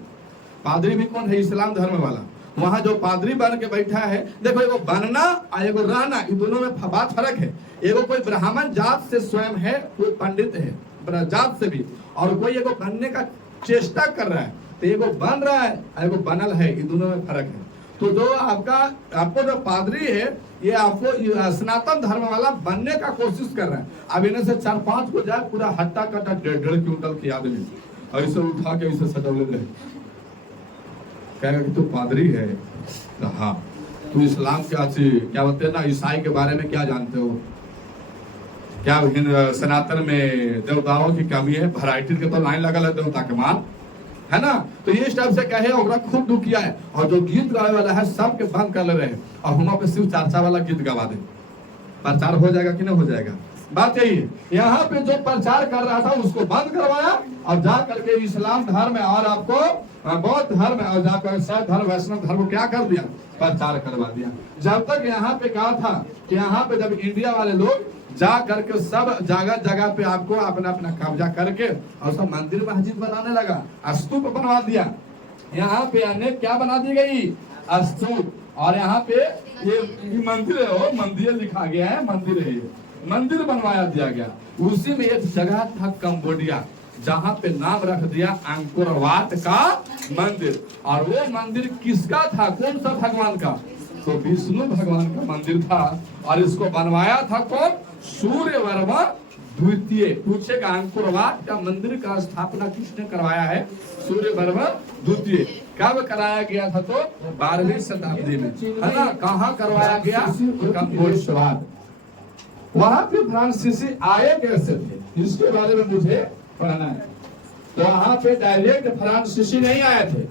पादरी भी कौन है? इस्लाम धर्म वाला। वहां जो पादरी बन के बैठा है, देखो एगो बनना और एगो रहना, इन दोनों में बात फर्क है। एगो कोई ब्राह्मण जात से स्वयं है, कोई पंडित है जात से भी, और कोई एगो बनने का चेष्टा कर रहा है, तो एगो बन रहा है एगो बनल है, इन दोनों में फर्क है। तो जो आपको जो पादरी है, ये आपको सनातन धर्म वाला बनने का कोशिश कर रहा है। अब इन्हें से 4-5 को जाए पूरा हट्टा कट्टा 1.5 क्विंटल की आदमी ऐसे उठा के ऐसे सटवले रहे, कहेगा कि तू पादरी है, तो हाँ तू इस्लाम क्या बोलते हैं ना, ईसाई के बारे में क्या जानते हो, क्या सनातन में देवताओं की कमी है, वैरायटी के तो लाइन लगल है देवता के मान, है ना। तो ये टाइप से कहे और खूब दुख किया है। और जो गीत गावे वाला है सबके बंद कर ले रहे हैं, और हम पे सिर्फ चर्चा वाला गीत गवा दे, प्रचार हो जाएगा कि नहीं हो जाएगा? बात यही है। यहाँ पे जो प्रचार कर रहा था उसको बंद करवाया, और जा करके इस्लाम धर्म और आपको बौद्ध धर्म और जाकर शैव धर्म वैष्णव धर्म क्या कर दिया? प्रचार करवा दिया। जब तक यहाँ पे कहा था कि यहाँ पे जब इंडिया वाले लोग जा करके सब जगह जगह पे आपको अपना अपना कब्जा करके और सब मंदिर मस्जिद बनाने लगा, स्तूप बनवा दिया। यहाँ पे अनेक क्या बना दी गई? स्तूप। और यहाँ पे ये मंदिर है, वो मंदिर लिखा गया है, मंदिर है, मंदिर बनवाया दिया गया। उसी में एक जगह था कंबोडिया, जहाँ पे नाम रख दिया अंकुर वाट का मंदिर। और वो मंदिर किसका था? कौन सा भगवान का? तो विष्णु भगवान का मंदिर था। और इसको बनवाया था कौन? सूर्यवर्मा द्वितीय। पूछेगा अंकुर वाट का मंदिर का स्थापना किसने करवाया है? सूर्यवर्मा द्वितीय। कब कराया गया था? तो 12वीं शताब्दी में, है ना। कहाँ करवाया गया? कंबोडिया। वहां पे फ्रांसीसी आए कैसे थे, इसके बारे में मुझे पढ़ना है। तो वहां पे डायरेक्ट फ्रांसीसी नहीं आए थे।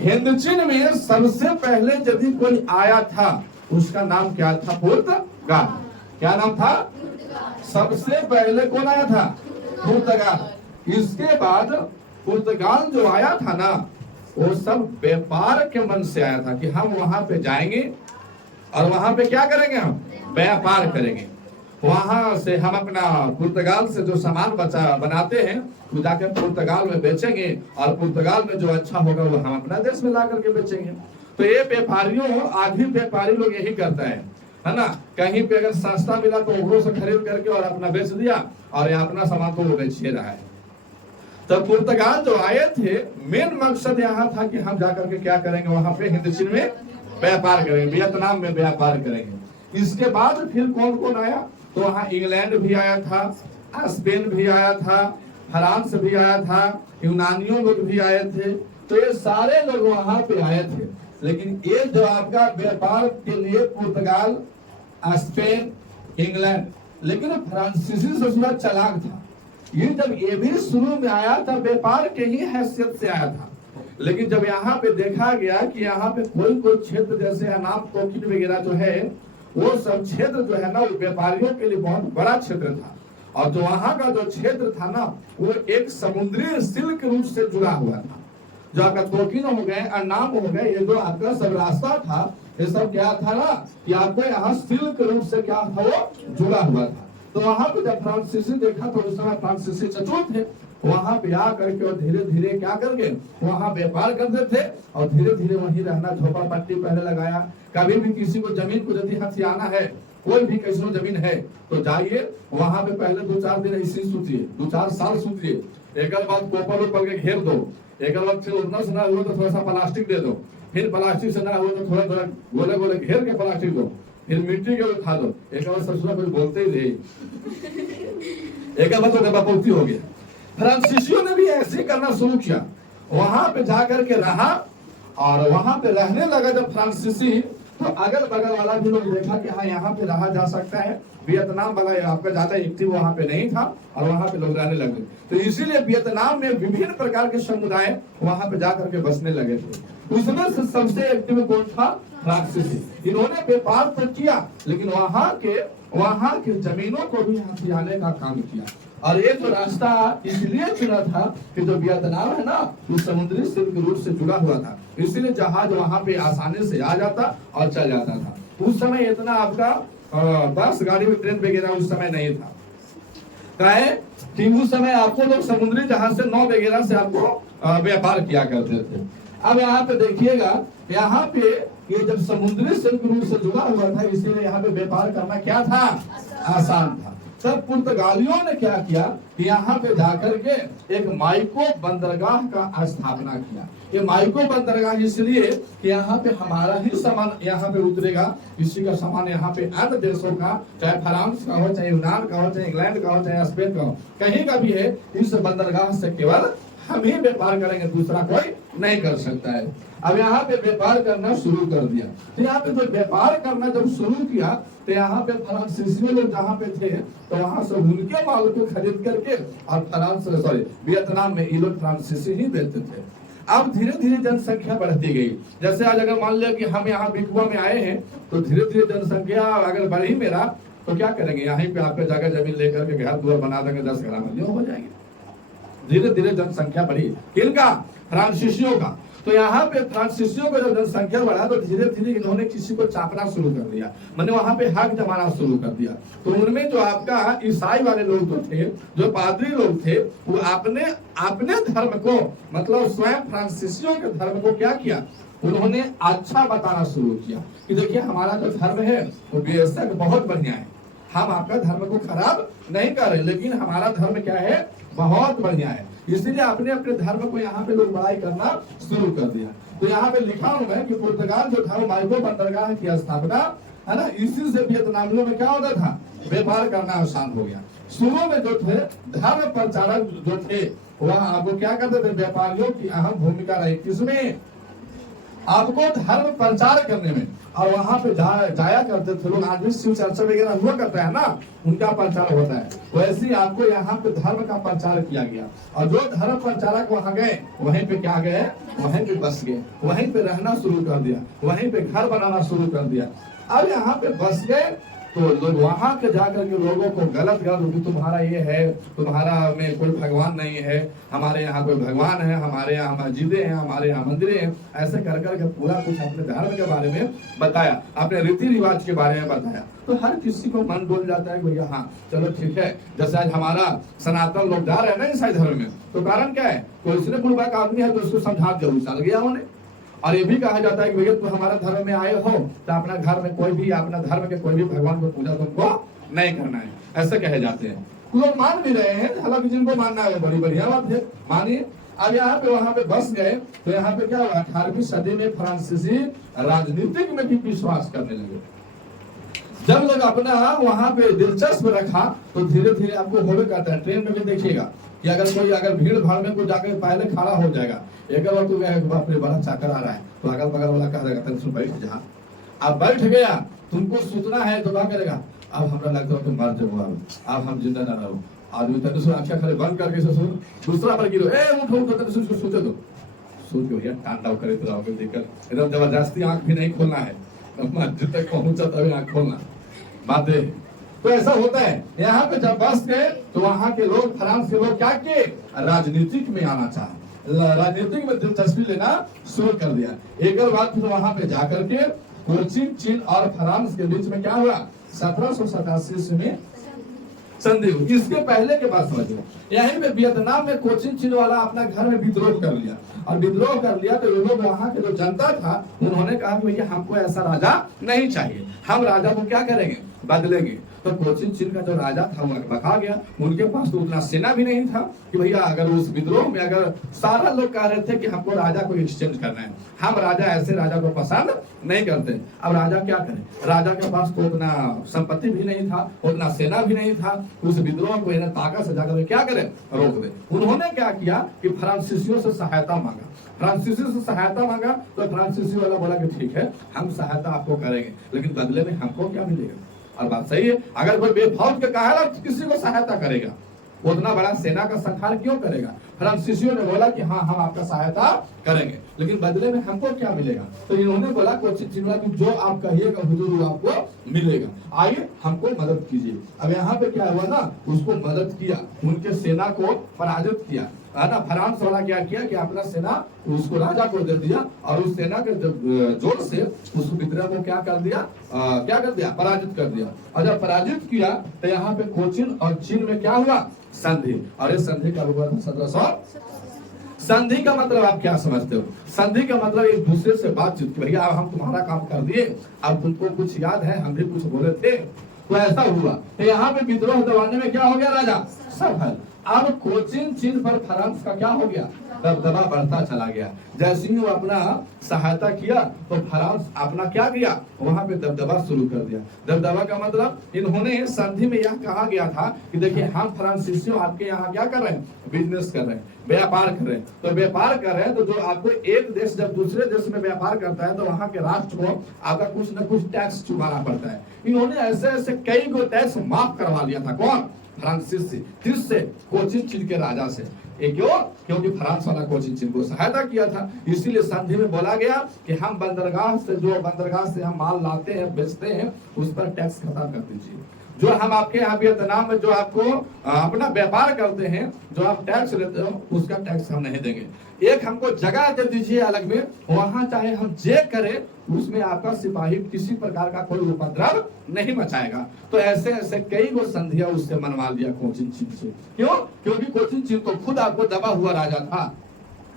हिंद चीन में सबसे पहले यदि कोई आया था उसका नाम क्या था? पुर्तगाल। क्या नाम था? सबसे पहले कौन आया था? पुर्तगाल। इसके बाद पुर्तगाल जो आया था ना, वो सब व्यापार के मन से आया था कि हम वहां पे जाएंगे और वहां पे क्या करेंगे? हम व्यापार करेंगे। वहां से हम अपना पुर्तगाल से जो सामान बनाते हैं वो जाकर पुर्तगाल में बेचेंगे, और पुर्तगाल में जो अच्छा होगा वो हम अपना देश में ला करके बेचेंगे। तो ये व्यापारियों, आधी व्यापारी लोग यही करता है ना। कहीं पे अगर सस्ता मिला तो उनको से खरीद करके और अपना बेच दिया, और यहाँ अपना सामान तो वो बेच ही रहा है। तो पुर्तगाल जो आए थे, मेन मकसद यहाँ था कि हम जाकर के क्या करेंगे? वहां पे हिंद चीन में व्यापार करेंगे, वियतनाम में व्यापार करेंगे। इसके बाद फिर कौन कौन आया? तो वहाँ इंग्लैंड भी आया था, स्पेन भी आया था, फ्रांस भी आया था, यूनानियों लोग भी आए थे। तो ये सारे लोग वहां पे आए थे। लेकिन ये जो आपका व्यापार के लिए पुर्तगाल, स्पेन, इंग्लैंड, लेकिन फ्रांसीसी से थोड़ा चालाक था। ये जब ये भी शुरू में आया था व्यापार के ही हैसियत से आया था, लेकिन जब यहाँ पे देखा गया कि यहाँ पे कोई कोई क्षेत्र जैसे अनाम कोकिन वगैरह जो है, वो सब क्षेत्र जो है ना, वो व्यापारियों के लिए बहुत बड़ा क्षेत्र था। और जो वहां का जो क्षेत्र था ना, वो एक समुद्री सिल्क रूट से जुड़ा हुआ था। जो आपका कोकिन हो गए, अनाम हो गए, ये जो आपका सब रास्ता था, ये सब क्या था ना कि आपको यहाँ सिल्क रूट से क्या था? वो जुड़ा हुआ था। तो वहां पे जब फ्रांसीसी देखा तो उस समय फ्रांसीसी चतुर थे, वहां पे आ करके और धीरे धीरे क्या करके वहां व्यापार करते थे, और धीरे धीरे वहीं रहना, झोपड़ा पट्टी पहले लगाया। कभी भी किसी को जमीन को यदि हथियाना है, कोई भी कैसो जमीन है, तो जाइए वहां पे पहले 2-4 दिन ऐसे सूतिए, 2-4 साल सूतिए। एक बाद कोपर ऊपर के घेर दो, एक बाद फिर उतना से ना हुआ तो थोड़ा सा प्लास्टिक दे दो, फिर प्लास्टिक से ना हुआ तो थोड़ा थोड़ा गोले गोले घेर के प्लास्टिक दो, फिर मिट्टी के उठा दो। एक बार ससुरा कुछ बोलते ही रहे, एक बार तो डबापोती हो गया। फ्रांसीसियों ने भी ऐसे करना शुरू किया, वहां पे जाकर के रहा, और वहां पे रहने लगा जब फ्रांसीसी, तो अगल बगल वाला भी लोग देखा कि हाँ यहाँ पे रहा जा सकता है। वियतनाम वाला आपका ज्यादा एक्टिव वहां पे नहीं था, और वहां पे लोग रहने लगे। तो इसीलिए वियतनाम में विभिन्न प्रकार के समुदाय वहां पे जाकर के बसने लगे थे। उसमें से सबसे एक्टिव कौन था? फ्रांसीसी। इन्होंने व्यापार तो किया, लेकिन वहां के जमीनों को भी हथियाने का काम किया। और ये जो रास्ता इसलिए चुना था कि जो वियतनाम है ना, वो समुद्री सिल्क रूट से जुड़ा हुआ था, इसलिए जहाज वहां पे आसानी से आ जाता और चल जाता था। उस समय इतना आपका बस गाड़ी में ट्रेन वगैरह उस समय नहीं था। कहे कि उस समय आपको लोग समुद्री जहाज से नाव वगैरह से आपको व्यापार किया करते थे। अब यहाँ पे देखिएगा, यहाँ पे ये जब समुद्री सिल्क रूट से जुड़ा हुआ था, इसीलिए यहाँ पे व्यापार करना क्या था? आसान था। तब पुर्तगालियों ने क्या किया कि यहाँ पे जाकर के एक माइको बंदरगाह का स्थापना किया। ये माइको बंदरगाह इसलिए कि यहाँ पे हमारा ही सामान यहाँ पे उतरेगा, किसी का सामान यहाँ पे अन्य देशों का, चाहे फ्रांस का हो, चाहे यूनान का हो, चाहे इंग्लैंड का हो, चाहे स्पेन का हो, कहीं का भी है, इस बंदरगाह से केवल हम ही व्यापार करेंगे, दूसरा कोई नहीं कर सकता है। अब यहाँ पे व्यापार करना शुरू कर दिया। तो यहाँ पे जो व्यापार करना जब शुरू किया, तो यहाँ पे फ्रांसीसी लोग जहाँ पे थे, तो वहां से उनके माल को खरीद करके और वियतनाम में ये लोग फ्रांसीसी ही देते थे। अब धीरे धीरे जनसंख्या बढ़ती गई। जैसे आज अगर मान लिया कि हम यहाँ बिकुआ में आए हैं, तो धीरे धीरे जनसंख्या अगर बढ़ी मेरा, तो क्या करेंगे, यहाँ पे आपके जगह जमीन लेकर के घर द्वार बना देंगे, 10 घर हो जाएंगे। धीरे धीरे जनसंख्या बढ़ी, किनका? फ्रांसीसियों का। तो यहाँ पे फ्रांसीसियों को जब जनसंख्या बढ़ा, तो धीरे धीरे इन्होंने किसी को चापना शुरू कर दिया, मैंने वहां पे हक जमाना शुरू कर दिया। तो उनमें जो आपका ईसाई वाले लोग जो थे, जो पादरी लोग थे, वो अपने धर्म को, मतलब स्वयं फ्रांसीसियों के धर्म को क्या किया, उन्होंने अच्छा बताना शुरू किया कि देखिए हमारा जो धर्म है वो बेशक बहुत बढ़िया है, हम आपका धर्म को खराब नहीं कर रहे, लेकिन हमारा धर्म क्या है, बहुत बढ़िया है। इसलिए अपने अपने धर्म को यहाँ पे लोग बड़ाई करना शुरू कर दिया। तो यहाँ पे लिखा हुआ है कि पुर्तगाल जो था वो माइको बंदरगाह की स्थापना, है ना, इसी से वियतनामियों में क्या होता था, व्यापार करना आसान हो गया। शुरू में जो थे धर्म प्रचारक जो थे, वह आपको क्या करते थे, व्यापारियों की अहम भूमिका रही, किसमें, आपको धर्म प्रचार करने में। और वहां पे जाया करते थे लोग। आज भी शिव चर्चा वगैरह हुआ करता है ना, उनका प्रचार होता है। वैसे ही आपको यहाँ पे धर्म का प्रचार किया गया, और जो धर्म प्रचारक वहां गए, वहीं पे क्या गए, वहीं पे बस गए, वहीं पे रहना शुरू कर दिया, वहीं पे घर बनाना शुरू कर दिया। अब यहाँ पे बस गए, तो लोग वहां के जाकर के लोगों को गलत कि तुम्हारा ये है, तुम्हारा में कोई भगवान नहीं है, हमारे यहाँ कोई भगवान है, हमारे यहाँ मस्जिदें हैं, हमारे यहाँ मंदिरें हैं, ऐसे कर करके पूरा कुछ अपने धर्म के बारे में बताया, अपने रीति रिवाज के बारे में बताया। तो हर किसी को मन डोल जाता है भैया हाँ चलो ठीक है। जैसे आज हमारा सनातन लोग जा रहे हैं ना ईसाई धर्म में, तो कारण क्या है, कोई इसने पूर्वक आदमी है तो उसको समझा जरूर चल गया उन्हें। और ये भी कहा जाता है कि भैया तुम हमारा धर्म में आए हो, तो अपना घर में कोई भी, अपना धर्म के कोई भी भगवान को पूजा तुमको नहीं करना है, ऐसे कहे जाते हैं। लोग मान भी रहे हैं, हालांकि जिनको मानना है बड़ी बढ़िया बात है, मानिए। अब यहाँ पे वहां पे बस गए, तो यहाँ पे क्या हुआ, 18वीं सदी में फ्रांसीसी राजनीतिक में भी विश्वास करने लगे। जब लोग अपना वहां पे दिलचस्प रखा, तो धीरे धीरे आपको होवे करता है। ट्रेन में भी देखिएगा कि अगर भीड़ भाड़ में कोई जाकर पहले खड़ा हो जाएगा, एक बार तो बाप रे बड़ा चक्कर आ रहा है, तो अगल बगल वाला कह देगा तुम बैठ जा। अब बैठ गया, तुमको सोचना है तो क्या करेगा, अब हमरा लगता है तुम मर जाओ, अब हम जिंदा ना रहो। आदमी तनिक आंखें खड़े बंद करके दूसरा पर गिरो, उठो सोचे दो, सोच के भैया टांडाव करे तो रहोगे, दिक्कत एकदम जबरदस्ती आंख भी नहीं खोलना है, मस्जिद तक पहुंचा तभी आंख खोलना बात है। तो ऐसा होता है। यहाँ पे जब बस गए, तो वहां के लोग, फ्रांस के लोग क्या किए, राजनीतिक में आना चाहे, राजनीतिक में दिलचस्पी लेना शुरू कर दिया। एक बार फिर वहां पे जाकर के कोचिन, चीन और फ्रांस के बीच में क्या हुआ, 1787 में संधि हुई। इसके पहले के बात समझिए, यहीं पे वियतनाम में कोचिन चीन वाला अपना घर में विद्रोह कर लिया, और विद्रोह कर लिया तो ये लोग वहां के जो जनता था, उन्होंने कहा कि भैया हमको ऐसा राजा नहीं चाहिए, हम राजा को क्या करेंगे, बदलेंगे। तो कोचिन चीन का जो राजा था वो भगा गया, उनके पास तो उतना सेना भी नहीं था कि भैया अगर उस विद्रोह में अगर सारा लोग कह रहे थे कि हमको राजा को एक्सचेंज करना है, हम राजा ऐसे राजा को पसंद नहीं करते। अब राजा क्या करे, राजा के पास तो उतना संपत्ति भी नहीं था, उतना सेना भी नहीं था, उस विद्रोह को इन्हें ताकत से जाकर क्या करे, रोक दे। उन्होंने क्या किया कि फ्रांसीसियों से सहायता मांगा, फ्रांसीसी से सहायता मांगा, तो फ्रांसीसी वाला बोला कि ठीक है हम सहायता आपको करेंगे, लेकिन बदले में हमको क्या मिलेगा। और बात सही है, अगर कोई बेफौज के कहा किसी को सहायता करेगा, उतना बड़ा सेना का संहार क्यों करेगा। फ्रांसीसियों ने बोला कि हाँ हम आपका सहायता करेंगे, लेकिन बदले में हमको क्या मिलेगा? तो इन्होंने बोला कोचिन चिनवा की जो आप कहिएगा हुजूर वो आपको मिलेगा, आइए हमको मदद कीजिए। अब यहाँ पे क्या हुआ ना, उसको मदद किया, उनके सेना को पराजित किया, है ना। फ्रांस वाला क्या किया कि अपना सेना उसको राजा को दे दिया और उस सेना के जोर से उस विद्रोह को क्या कर दिया, पराजित कर दिया। और जब पराजित किया तो यहाँ पे कोचिन और चीन में क्या हुआ, संधि। और इस संधि का हुआ था 1700। संधि का मतलब आप क्या समझते हो? संधि का मतलब एक दूसरे से बातचीत, भैया अब हम तुम्हारा काम कर दिए, अब तुमको कुछ याद है, हम भी कुछ बोले थे, तो ऐसा हुआ। तो यहाँ पे विद्रोह दबाने में क्या हो गया, राजा सफल। अब कोचिन चीन पर फ्रांस का क्या हो गया, दबदबा बढ़ता चला गया। जैसे ही वो अपना सहायता किया तो फ्रांस अपना क्या किया, वहां पे दबदबा शुरू कर दिया। दबदबा का मतलब इन्होंने संधि में यह कहा गया था कि देखिए हम फ्रांसीसियों आपके यहाँ क्या कर रहे हैं, बिजनेस कर रहे हैं, व्यापार कर रहे हैं। तो व्यापार कर रहे हैं तो जो आपको एक देश जब दूसरे देश में व्यापार करता है तो वहां के राष्ट्र को आपका कुछ न कुछ टैक्स चुकाना पड़ता है। इन्होंने ऐसे ऐसे कई गो टैक्स माफ करवा लिया था। कौन? फ्रांसिस से, किससे? कोचिन चीन के राजा से। क्यों? क्योंकि फ्रांस वाला कोचिन चीन को सहायता किया था। इसीलिए संधि में बोला गया कि हम बंदरगाह से हम माल लाते हैं, बेचते हैं, उस पर टैक्स खत्म कर दीजिए। जो हम आपके यहाँ वियतनाम में जो आपको अपना व्यापार करते हैं, जो आप टैक्स लेते हो, उसका टैक्स हम नहीं देंगे। एक हमको जगह दे दीजिए अलग में, वहां चाहे हम जे करें, उसमें आपका सिपाही किसी प्रकार का कोई उपद्रव नहीं मचाएगा। तो ऐसे ऐसे कई गो संधियां उससे मनवा लिया कोचिन चीन से। क्यों? क्योंकि कोचिन चीन तो खुद आपको दबा हुआ राजा था,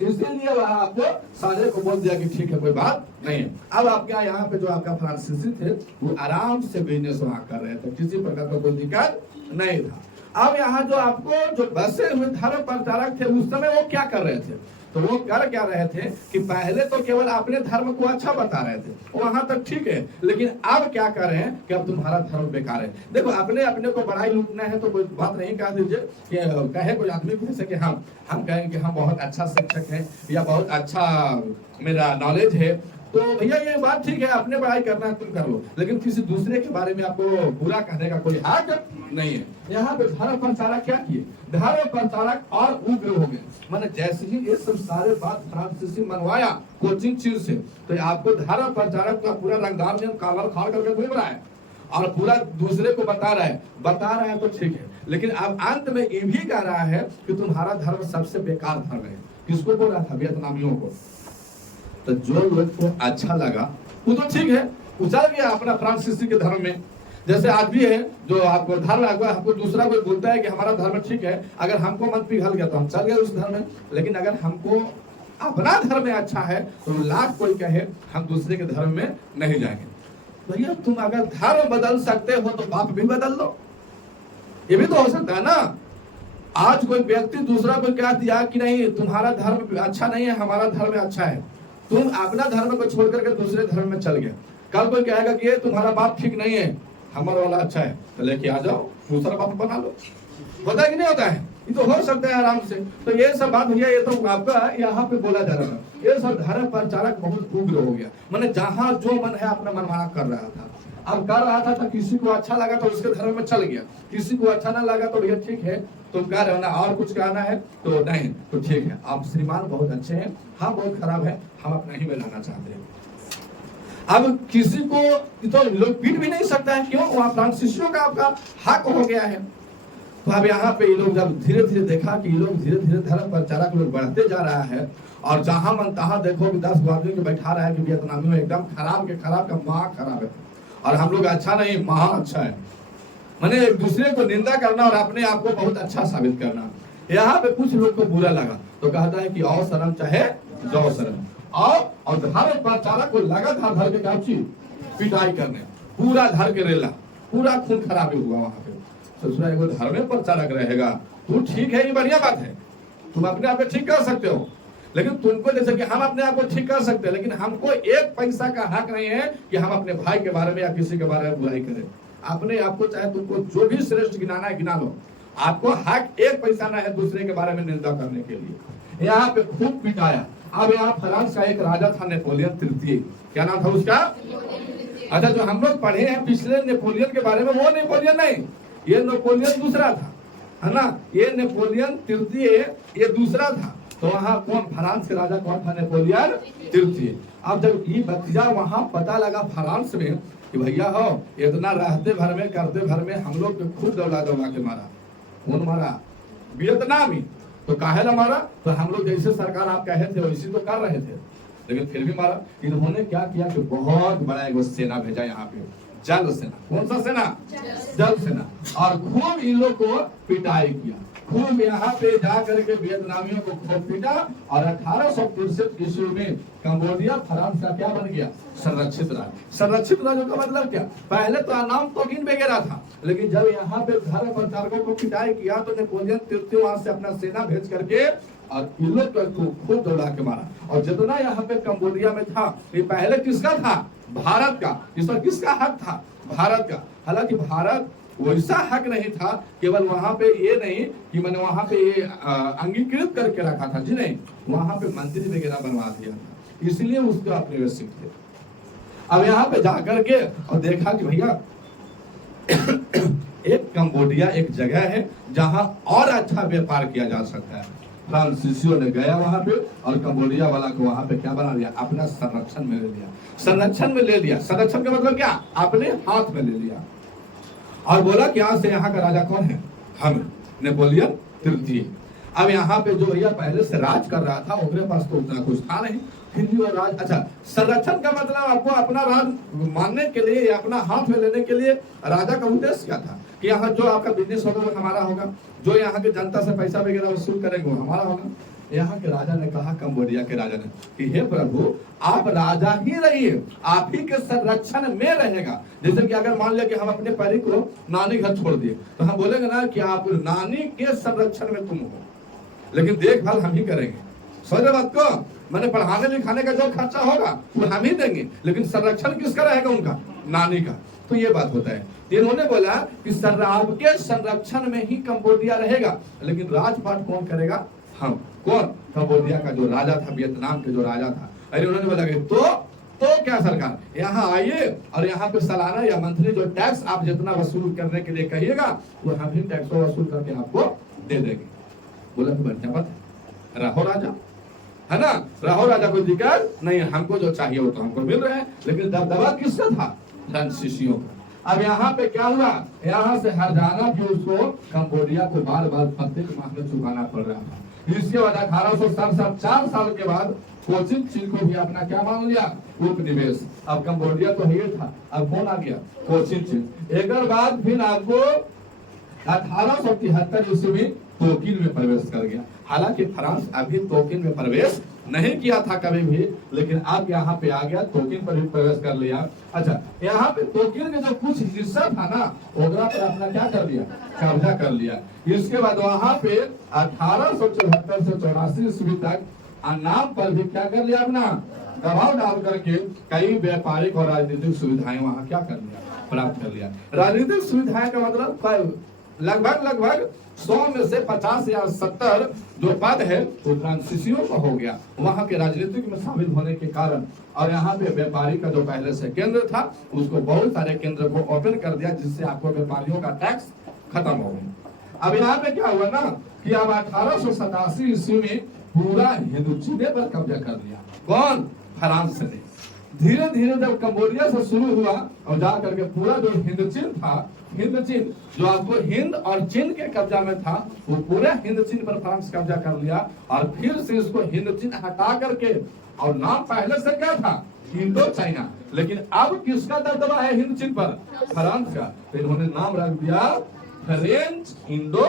इसीलिए वह आपको सारे को बोल दिया कि ठीक है कोई बात नहीं है। अब आपके यहाँ पे जो आपका फ्रांसीसी थे वो आराम से बिजनेस वहां कर रहे थे, किसी प्रकार का कोई दिक्कत नहीं था। अब यहाँ जो आपको जो बसे हुए धर्म प्रचारक थे उस समय वो क्या कर रहे थे, तो वो कर क्या रहे थे कि पहले तो केवल अपने धर्म को अच्छा बता रहे थे, वहां तक ठीक है, लेकिन अब क्या कर रहे हैं कि अब तुम्हारा धर्म बेकार है। देखो अपने अपने को बड़ाई लूटना है तो कोई बात नहीं कह दीजिए कि कहे कोई आदमी जैसे कि हम कहें कि हम बहुत अच्छा शिक्षक हैं या बहुत अच्छा मेरा नॉलेज है, तो भैया ये बात ठीक है, अपने बड़ाई करना है तुम कर लो, लेकिन किसी दूसरे के बारे में आपको बुरा कहने का कोई हक नहीं है। यहाँ पे धर्म प्रचारक क्या किए, धर्म प्रचारक और उग्र हो गए। मैंने जैसे ही ये सब सारे बात फ्रांसीसी मनवाया कोचिन चीन से, तो आपको धर्म प्रचारक का पूरा रंगदार में कालर खाड़ करके घूम रहा है और पूरा दूसरे को बता रहा है तो ठीक है, लेकिन अब अंत में ये भी कह रहा है कि तुम्हारा धर्म सबसे बेकार धर्म है। किसको बोल रहा था? वियतनामियों को। तो जो लोग को अच्छा लगा वो तो ठीक है, वो चल गया अपना फ्रांसीसी के धर्म में। जैसे आदमी है जो आपको धर्म आपको दूसरा कोई बोलता है कि हमारा धर्म ठीक है, अगर हमको मन पिघल गया तो हम चल गए उस धर्म में, लेकिन अगर हमको अपना धर्म में अच्छा है तो लाख कोई कहे हम दूसरे के धर्म में नहीं जाएंगे। भैया तुम अगर धर्म बदल सकते हो तो बाप भी बदल लो, ये भी तो हो सकता है ना। आज कोई व्यक्ति दूसरा को कह दिया कि नहीं तुम्हारा धर्म अच्छा नहीं है, हमारा धर्म अच्छा है, तुम अपना धर्म को छोड़ करके दूसरे धर्म में चल गए। कल कोई कहेगा कि ये तुम्हारा बाप ठीक नहीं है, हमारा वाला अच्छा है, तो लेके आ जाओ दूसरा बाप बना लो। होता है कि नहीं होता है? ये तो हो सकता है आराम से। तो ये सब बात भैया ये तो आपका यहाँ पे बोला जा रहा है। ये सब धर्म प्रचारक बहुत उग्र हो गया, मैंने जहाँ जो मन है अपना मनमाना कर रहा था। अब कर रहा था तो किसी को अच्छा लगा तो उसके धर्म में चल गया, किसी को अच्छा ना लगा तो भैया ठीक है तुम कह रहे हो ना और कुछ कहना है तो नहीं, तो ठीक है आप श्रीमान बहुत अच्छे हैं, हम बहुत खराब है, हम अपना ही में लाना चाहते हैं। अब किसी को तो लोग पीट भी नहीं सकता है, क्यों? वहां फ्रांसीसियों का आपका हक हो गया है। तो अब यहाँ पे ये लोग जब धीरे धीरे देखा कि ये लोग धीरे धीरे धर्म प्रचारक लोग बढ़ते जा रहा है और जहां मन तहां देखो कि 10 आदमी को बैठा रहा है कि वियतनामी में एकदम खराब के खराब का महा खराब है और हम लोग अच्छा नहीं महा अच्छा है, मैंने एक दूसरे को निंदा करना और अपने आप को बहुत अच्छा साबित करना। यहाँ पे कुछ लोग को बुरा लगा तो कहता है कि आओ शर्म चाहे जाओ शर्म, आओ और धर्म प्रचारक को लगातार धर के काची पिटाई करने, पूरा धर के रेला, पूरा खून खराबी हुआ वहां पे। ससुरा एगो धर्म प्रचारक रहेगा तो ठीक है, ये बढ़िया बात है, तुम अपने आप को ठीक कर सकते हो, लेकिन तुमको जैसे कि हम अपने आप को ठीक कर सकते हैं, लेकिन हमको एक पैसा का हक नहीं है कि हम अपने भाई के बारे में या किसी के बारे में बुराई करें। अपने आपको चाहे तुमको जो भी श्रेष्ठ गिनाना है गिना लो, आपको हक एक पैसा ना है दूसरे के बारे में निंदा करने के लिए। यहाँ पे खूब पिटाया। अब यहाँ फ्रांस का एक राजा था नेपोलियन तृतीय, क्या नाम था उसका? अच्छा, जो हम लोग पढ़े हैं पिछले नेपोलियन के बारे में, वो नेपोलियन नहीं, ये नेपोलियन दूसरा था। है ना। ये नेपोलियन तृतीय ये दूसरा था। तो वहाँ कौन फ्रांस के राजा कौन था? नेपोलियन तृतीय। अब जब ये भतीजा वहाँ पता लगा फ्रांस में कि भैया हो इतना रहते भर में करते भर में हम लोग तो खुद दौड़ा दौड़ा के मारा। कौन मारा? वियतनामी। तो काहे ना मारा? तो हम लोग जैसे सरकार आप कहे थे वैसे तो कर रहे थे, लेकिन फिर भी मारा। इन्होंने क्या किया कि बहुत बड़ा एक सेना भेजा यहाँ पे, जल सेना। कौन सा सेना? जल सेना। और खूब इन लोग को पिटाई किया, खूब यहाँ पे जा करके वियतनामियों को खूब पीटा। और 1863 ईस्वी में कंबोडिया फ्रांस का क्या बन गया? संरक्षित राज्य। संरक्षित राज्य का मतलब क्या? पहले तो नाम तोकिन वगैरह था, लेकिन जब यहाँ पे धर्म प्रचारकों को पिटाई किया तो नेपोलियन तृतीय वहां से अपना सेना भेज करके और इन लोग को खूब दौड़ा के मारा। और जितना यहाँ पे कंबोडिया में था, ये पहले किसका था? भारत का। इस पर किसका हक था? भारत का। हालांकि भारत वैसा हक नहीं था, केवल वहां पे ये नहीं कि मैंने वहां पे ये अंगीकृत करके रखा था जी, नहीं, वहां पे मंत्री वगैरह बनवा दिया था, इसलिए उसके औपनिवेशिक थे। अब यहाँ पे जाकर के और देखा कि भैया एक कंबोडिया एक जगह है जहां और अच्छा व्यापार किया जा सकता है। फ्रांसीसियों ने गया वहां पे और कंबोडिया वाला को वहां पे क्या बना लिया? अपना संरक्षण में ले लिया। संरक्षण में ले लिया, संरक्षण का मतलब क्या? अपने हाथ में ले लिया और बोला कि आज से यहाँ का राजा कौन है? हम, नेपोलियन तृतीय। अब यहाँ पे जो भैया पहले से राज कर रहा था उसके पास तो उतना कुछ था नहीं, फिर भी वो राज। अच्छा, संरक्षण का मतलब आपको अपना राज मानने के लिए या अपना हाथ में लेने के लिए राजा का उद्देश्य क्या था? कि यहाँ जो आपका बिजनेस होगा वो हमारा होगा, जो यहाँ के जनता से पैसा वगैरह वसूल करेंगे वो हमारा होगा। यहाँ के राजा ने कहा, कंबोडिया के राजा ने, कि हे प्रभु आप राजा ही रहिए, आप ही के संरक्षण में रहेगा। जैसे कि अगर मान लिया कि हम अपने परी को नानी घर छोड़ दिए तो हम बोलेंगे ना कि आप नानी के संरक्षण में तुम हो, लेकिन देखभाल हम ही करेंगे। समझ बात को? मैंने पढ़ाने लिखाने का जो खर्चा होगा वो हम ही देंगे, लेकिन संरक्षण किसका रहेगा? उनका, नानी का। तो ये बात होता है। इन्होंने बोला कि आपके संरक्षण में ही कंबोडिया रहेगा, लेकिन राजपाट कौन करेगा? हम। कौन? कंबोडिया का जो राजा था, वियतनाम के जो राजा था। अरे उन्होंने बोला कि तो क्या सरकार, यहाँ आइए और यहाँ पे सालाना या मंथली जो टैक्स आप जितना वसूल करने के लिए कहिएगा वो हम ही टैक्स को वसूल करके आपको दे देंगे। बोला कि बढ़िया बात, रहो राजा, है ना, रहो राजा, कोई दिक्कत नहीं, हमको जो चाहिए वो तो हमको मिल रहा है। लेकिन दबदबा किसका था? फ्रांसीसियों का। अब यहाँ पे क्या हुआ? यहाँ से हरजाना भी उसको कंबोडिया को बार बार प्रत्येक माह में चुकाना पड़ रहा था। इसके बाद 1867 4 साल के बाद कोचिन चीन को भी अपना क्या मान लिया? उपनिवेश। अब कंबोडिया तो ये था, अब कौन आ गया? कोचिन चीन। एक बाद फिर आपको 1873 ईस्वी में तोकिन में प्रवेश कर गया। हालांकि फ्रांस अभी तोकिन में प्रवेश नहीं किया था कभी भी, लेकिन अब यहाँ पे आ गया, तोकिन पर भी प्रवेश कर लिया। अच्छा, यहाँ पे तोकिन का जो कुछ हिस्सा था ना, ओकरा पर अपना क्या कर लिया? कब्जा कर लिया। इसके बाद वहां पे 1874 से 84 ईस्वी तक नाम पर भी क्या कर लिया? अपना दबाव डाल करके कई व्यापारिक और राजनीतिक सुविधाएं वहां क्या कर लिया? प्राप्त कर लिया। राजनीतिक सुविधाएं का मतलब लगभग 100 में से 50 या 70 जो पद है वो फ्रांसीसियों का हो गया, वहां के राजनीतिक में शामिल होने के कारण। और यहाँ पे व्यापारी का जो पहले से केंद्र था उसको बहुत सारे केंद्र को ओपन कर दिया, जिससे आपको व्यापारियों का टैक्स खत्म हो गया। अब यहाँ पे क्या हुआ ना कि अब 1887 ईस्वी में पूरा हिंदुचीन पर कब्जा कर लिया। कौन? फ्रांस ने। धीरे धीरे जब कंबोडिया से शुरू हुआ और जा करके पूरा जो हिंदचीन था, हिंदचीन जो आपको हिंद और चीन के कब्जा में था, वो पूरा हिंदचीन पर फ्रांस कब्जा कर लिया। और फिर से इसको हिंदचीन हटा करके, और नाम पहले से क्या था? Indo China. लेकिन अब किसका दबदबा है हिंदचीन पर? फ्रांस का। तो इन्होंने नाम रख दिया फ्रेंच इंडो।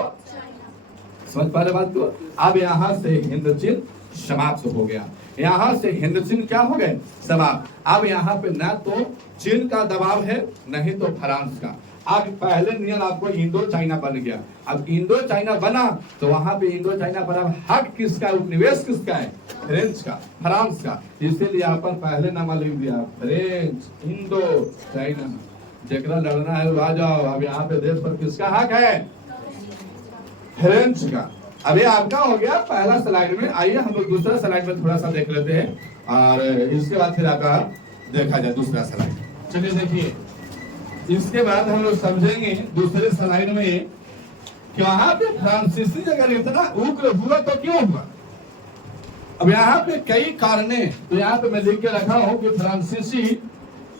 समझ पा रहे बात को? अब यहाँ से हिंदचीन समाप्त हो गया। यहाँ से हिंदचीन क्या हो गए? समाप्त। अब यहाँ पे न तो चीन का दबाव है, नहीं तो फ्रांस का। अब पहले नियम आपको इंडो चाइना बन गया। अब इंडो चाइना बना तो वहां पे इंडो चाइना पर अब हक किसका? उपनिवेश किसका है? फ्रेंच का, फ्रांस का। इसीलिए अपन पहले नाम लिख दिया फ्रेंच इंडो चाइना। जेकरा लड़ना है वो आ जाओ। अब यहाँ पे देश पर किसका हक है? फ्रेंच का। अभी आपका हो गया पहला स्लाइड में। आइए हम लोग दूसरा स्लाइड में थोड़ा सा देख लेते हैं और इसके बाद फिर आपका देखा जाए दूसरा स्लाइड। चलिए देखिए, इसके बाद हम लोग समझेंगे दूसरे स्लाइड में कि वहां पे फ्रांसीसी अगर इतना उग्र हुआ तो क्यों हुआ। अब यहाँ पे कई कारणे, तो यहाँ पे मैं लिख के रखा हूं कि फ्रांसीसी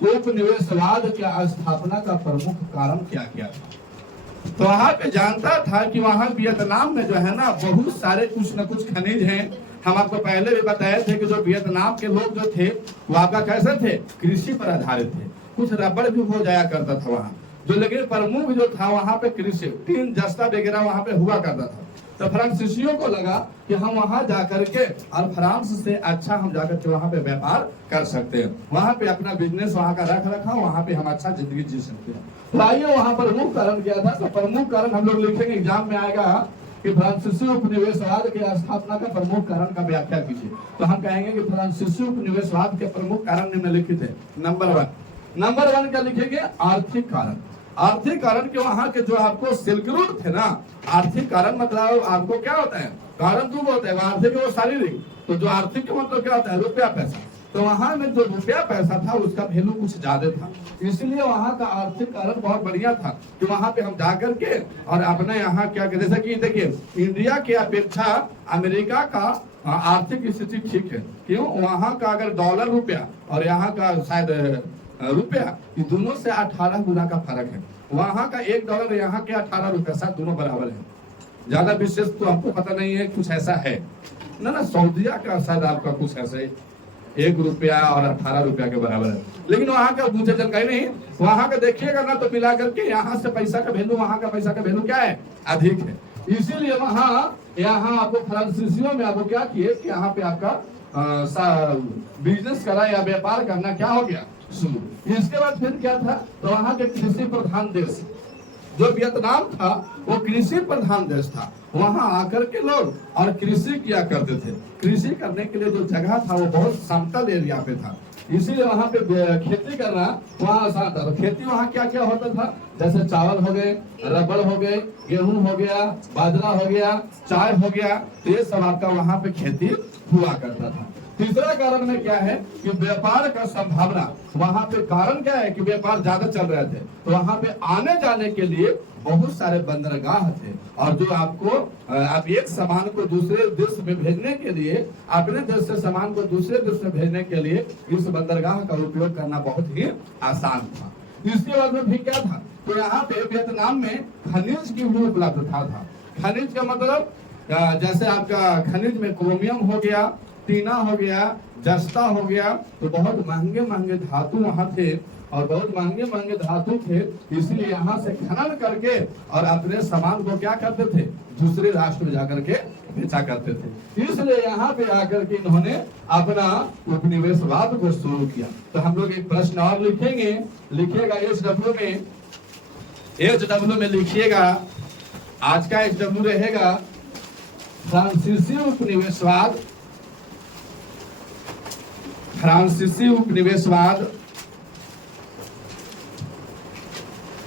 उपनिवेशवाद की स्थापना का प्रमुख कारण क्या क्या था। तो वहां पे जानता था कि वहां वियतनाम में जो है ना बहुत सारे कुछ न कुछ खनिज हैं। हम आपको पहले भी बताए थे कि जो वियतनाम के लोग जो थे वो आपका कैसे थे, कृषि पर आधारित थे। कुछ रबड़ भी हो जाया करता था वहाँ जो, लेकिन प्रमुख जो था वहाँ पे कृषि, टीन जस्ता वगैरह वहाँ पे हुआ करता था। तो फ्रांसीसियों को लगा कि हम वहां जाकर के और फ्रांस से अच्छा हम जाकर के वहां पे व्यापार कर सकते हैं, वहां पे अपना बिजनेस वहां का रख रखा, वहां पे हम अच्छा जिंदगी जी सकते हैं। तो आइए वहां प्रमुख कारण क्या था। तो प्रमुख कारण हम लोग लिखेंगे, एग्जाम में आएगा कि फ्रांसीसी उपनिवेशवाद के स्थापना का प्रमुख कारण का व्याख्या कीजिए। तो हम कहेंगे कि फ्रांसीसी उपनिवेशवाद के प्रमुख कारण निम्नलिखित है। नंबर वन का लिखेंगे आर्थिक कारण। आर्थिक कारण के वहां के जो आपको सिल्क रूट थे ना, आर्थिक कारण मतलब आपको क्या होता है, कारण दो होता है, आर्थिक वो शारीरिक। तो जो आर्थिक का मतलब क्या होता है, रुपया पैसा। तो वहां में जो रुपया पैसा था उसका वैल्यू कुछ ज्यादा था, इसलिए वहां का आर्थिक कारण बहुत बढ़िया था कि वहां पे हम जाकर के और अपने यहाँ क्या, जैसे कि देखिए इंडिया की अपेक्षा अमेरिका का आर्थिक स्थिति ठीक है। क्यों, वहां का अगर डॉलर रुपया और यहाँ का शायद रुपया, ये दोनों से 18 गुना का फर्क है। वहां का $1 यहाँ के 18 रुपया, साथ दोनों बराबर है। ज्यादा विशेष तो हमको पता नहीं है, कुछ ऐसा है ना सऊदिया का शायद आपका कुछ ऐसा है, $1 और 18 रुपया के बराबर है। लेकिन वहां का मुझे जानकारी नहीं, वहां का देखिएगा ना तो मिला करके यहाँ से पैसा का वैल्यू, वहां का पैसा का वैल्यू क्या है, अधिक है। इसीलिए वहां यहाँ आपको फ्रांसीसियों में आपको क्या किए कि यहाँ पे आपका बिजनेस करा या व्यापार करना क्या हो गया शुरू। इसके बाद फिर क्या था, तो वहां के कृषि प्रधान देश जो वियतनाम था वो कृषि प्रधान देश था। वहां आकर के लोग और कृषि किया करते थे। कृषि करने के लिए जो जगह था वो बहुत समतल एरिया पे था, इसीलिए वहां पे खेती करना वहां आसान था। तो खेती वहां क्या क्या होता था, जैसे चावल हो गए, रबड़ हो गए, गेहूं हो गया, बाजरा हो गया, चाय हो गया, तो ये सब आपका वहां पे खेती हुआ करता था। तीसरा कारण में क्या है कि व्यापार का संभावना, वहां पे कारण क्या है कि व्यापार ज्यादा चल रहे थे, तो वहां पे आने जाने के लिए बहुत सारे बंदरगाह थे। और जो आपको आप एक सामान को दूसरे देश में भेजने के लिए, अपने देश से सामान को दूसरे देश में भेजने के लिए इस बंदरगाह का उपयोग करना बहुत ही आसान था। इसके बाद में भी क्या था, तो यहाँ पे वियतनाम में खनिज की भी उपलब्धता था। खनिज का मतलब जैसे आपका खनिज में क्रोमियम हो गया, टीना हो गया, जस्ता हो गया, तो बहुत महंगे महंगे धातु वहां थे और बहुत महंगे महंगे धातु थे। इसलिए यहाँ से खनन करके और अपने सामान को क्या करते थे, दूसरे राष्ट्र में जाकर के बेचा करते थे। इसलिए यहाँ पे आकर के इन्होंने अपना उपनिवेशवाद को शुरू किया। तो हम लोग एक प्रश्न और लिखेंगे, लिखिएगा HW में लिखिएगा, आज का HW रहेगा फ्रांसीसी उपनिवेशवाद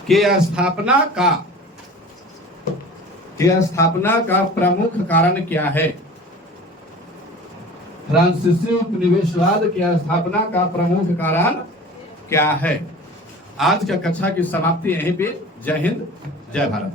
के स्थापना का प्रमुख कारण क्या है। फ्रांसीसी उपनिवेशवाद की स्थापना का प्रमुख कारण क्या है। आज का कक्षा की समाप्ति यहीं पे। जय हिंद, जय भारत।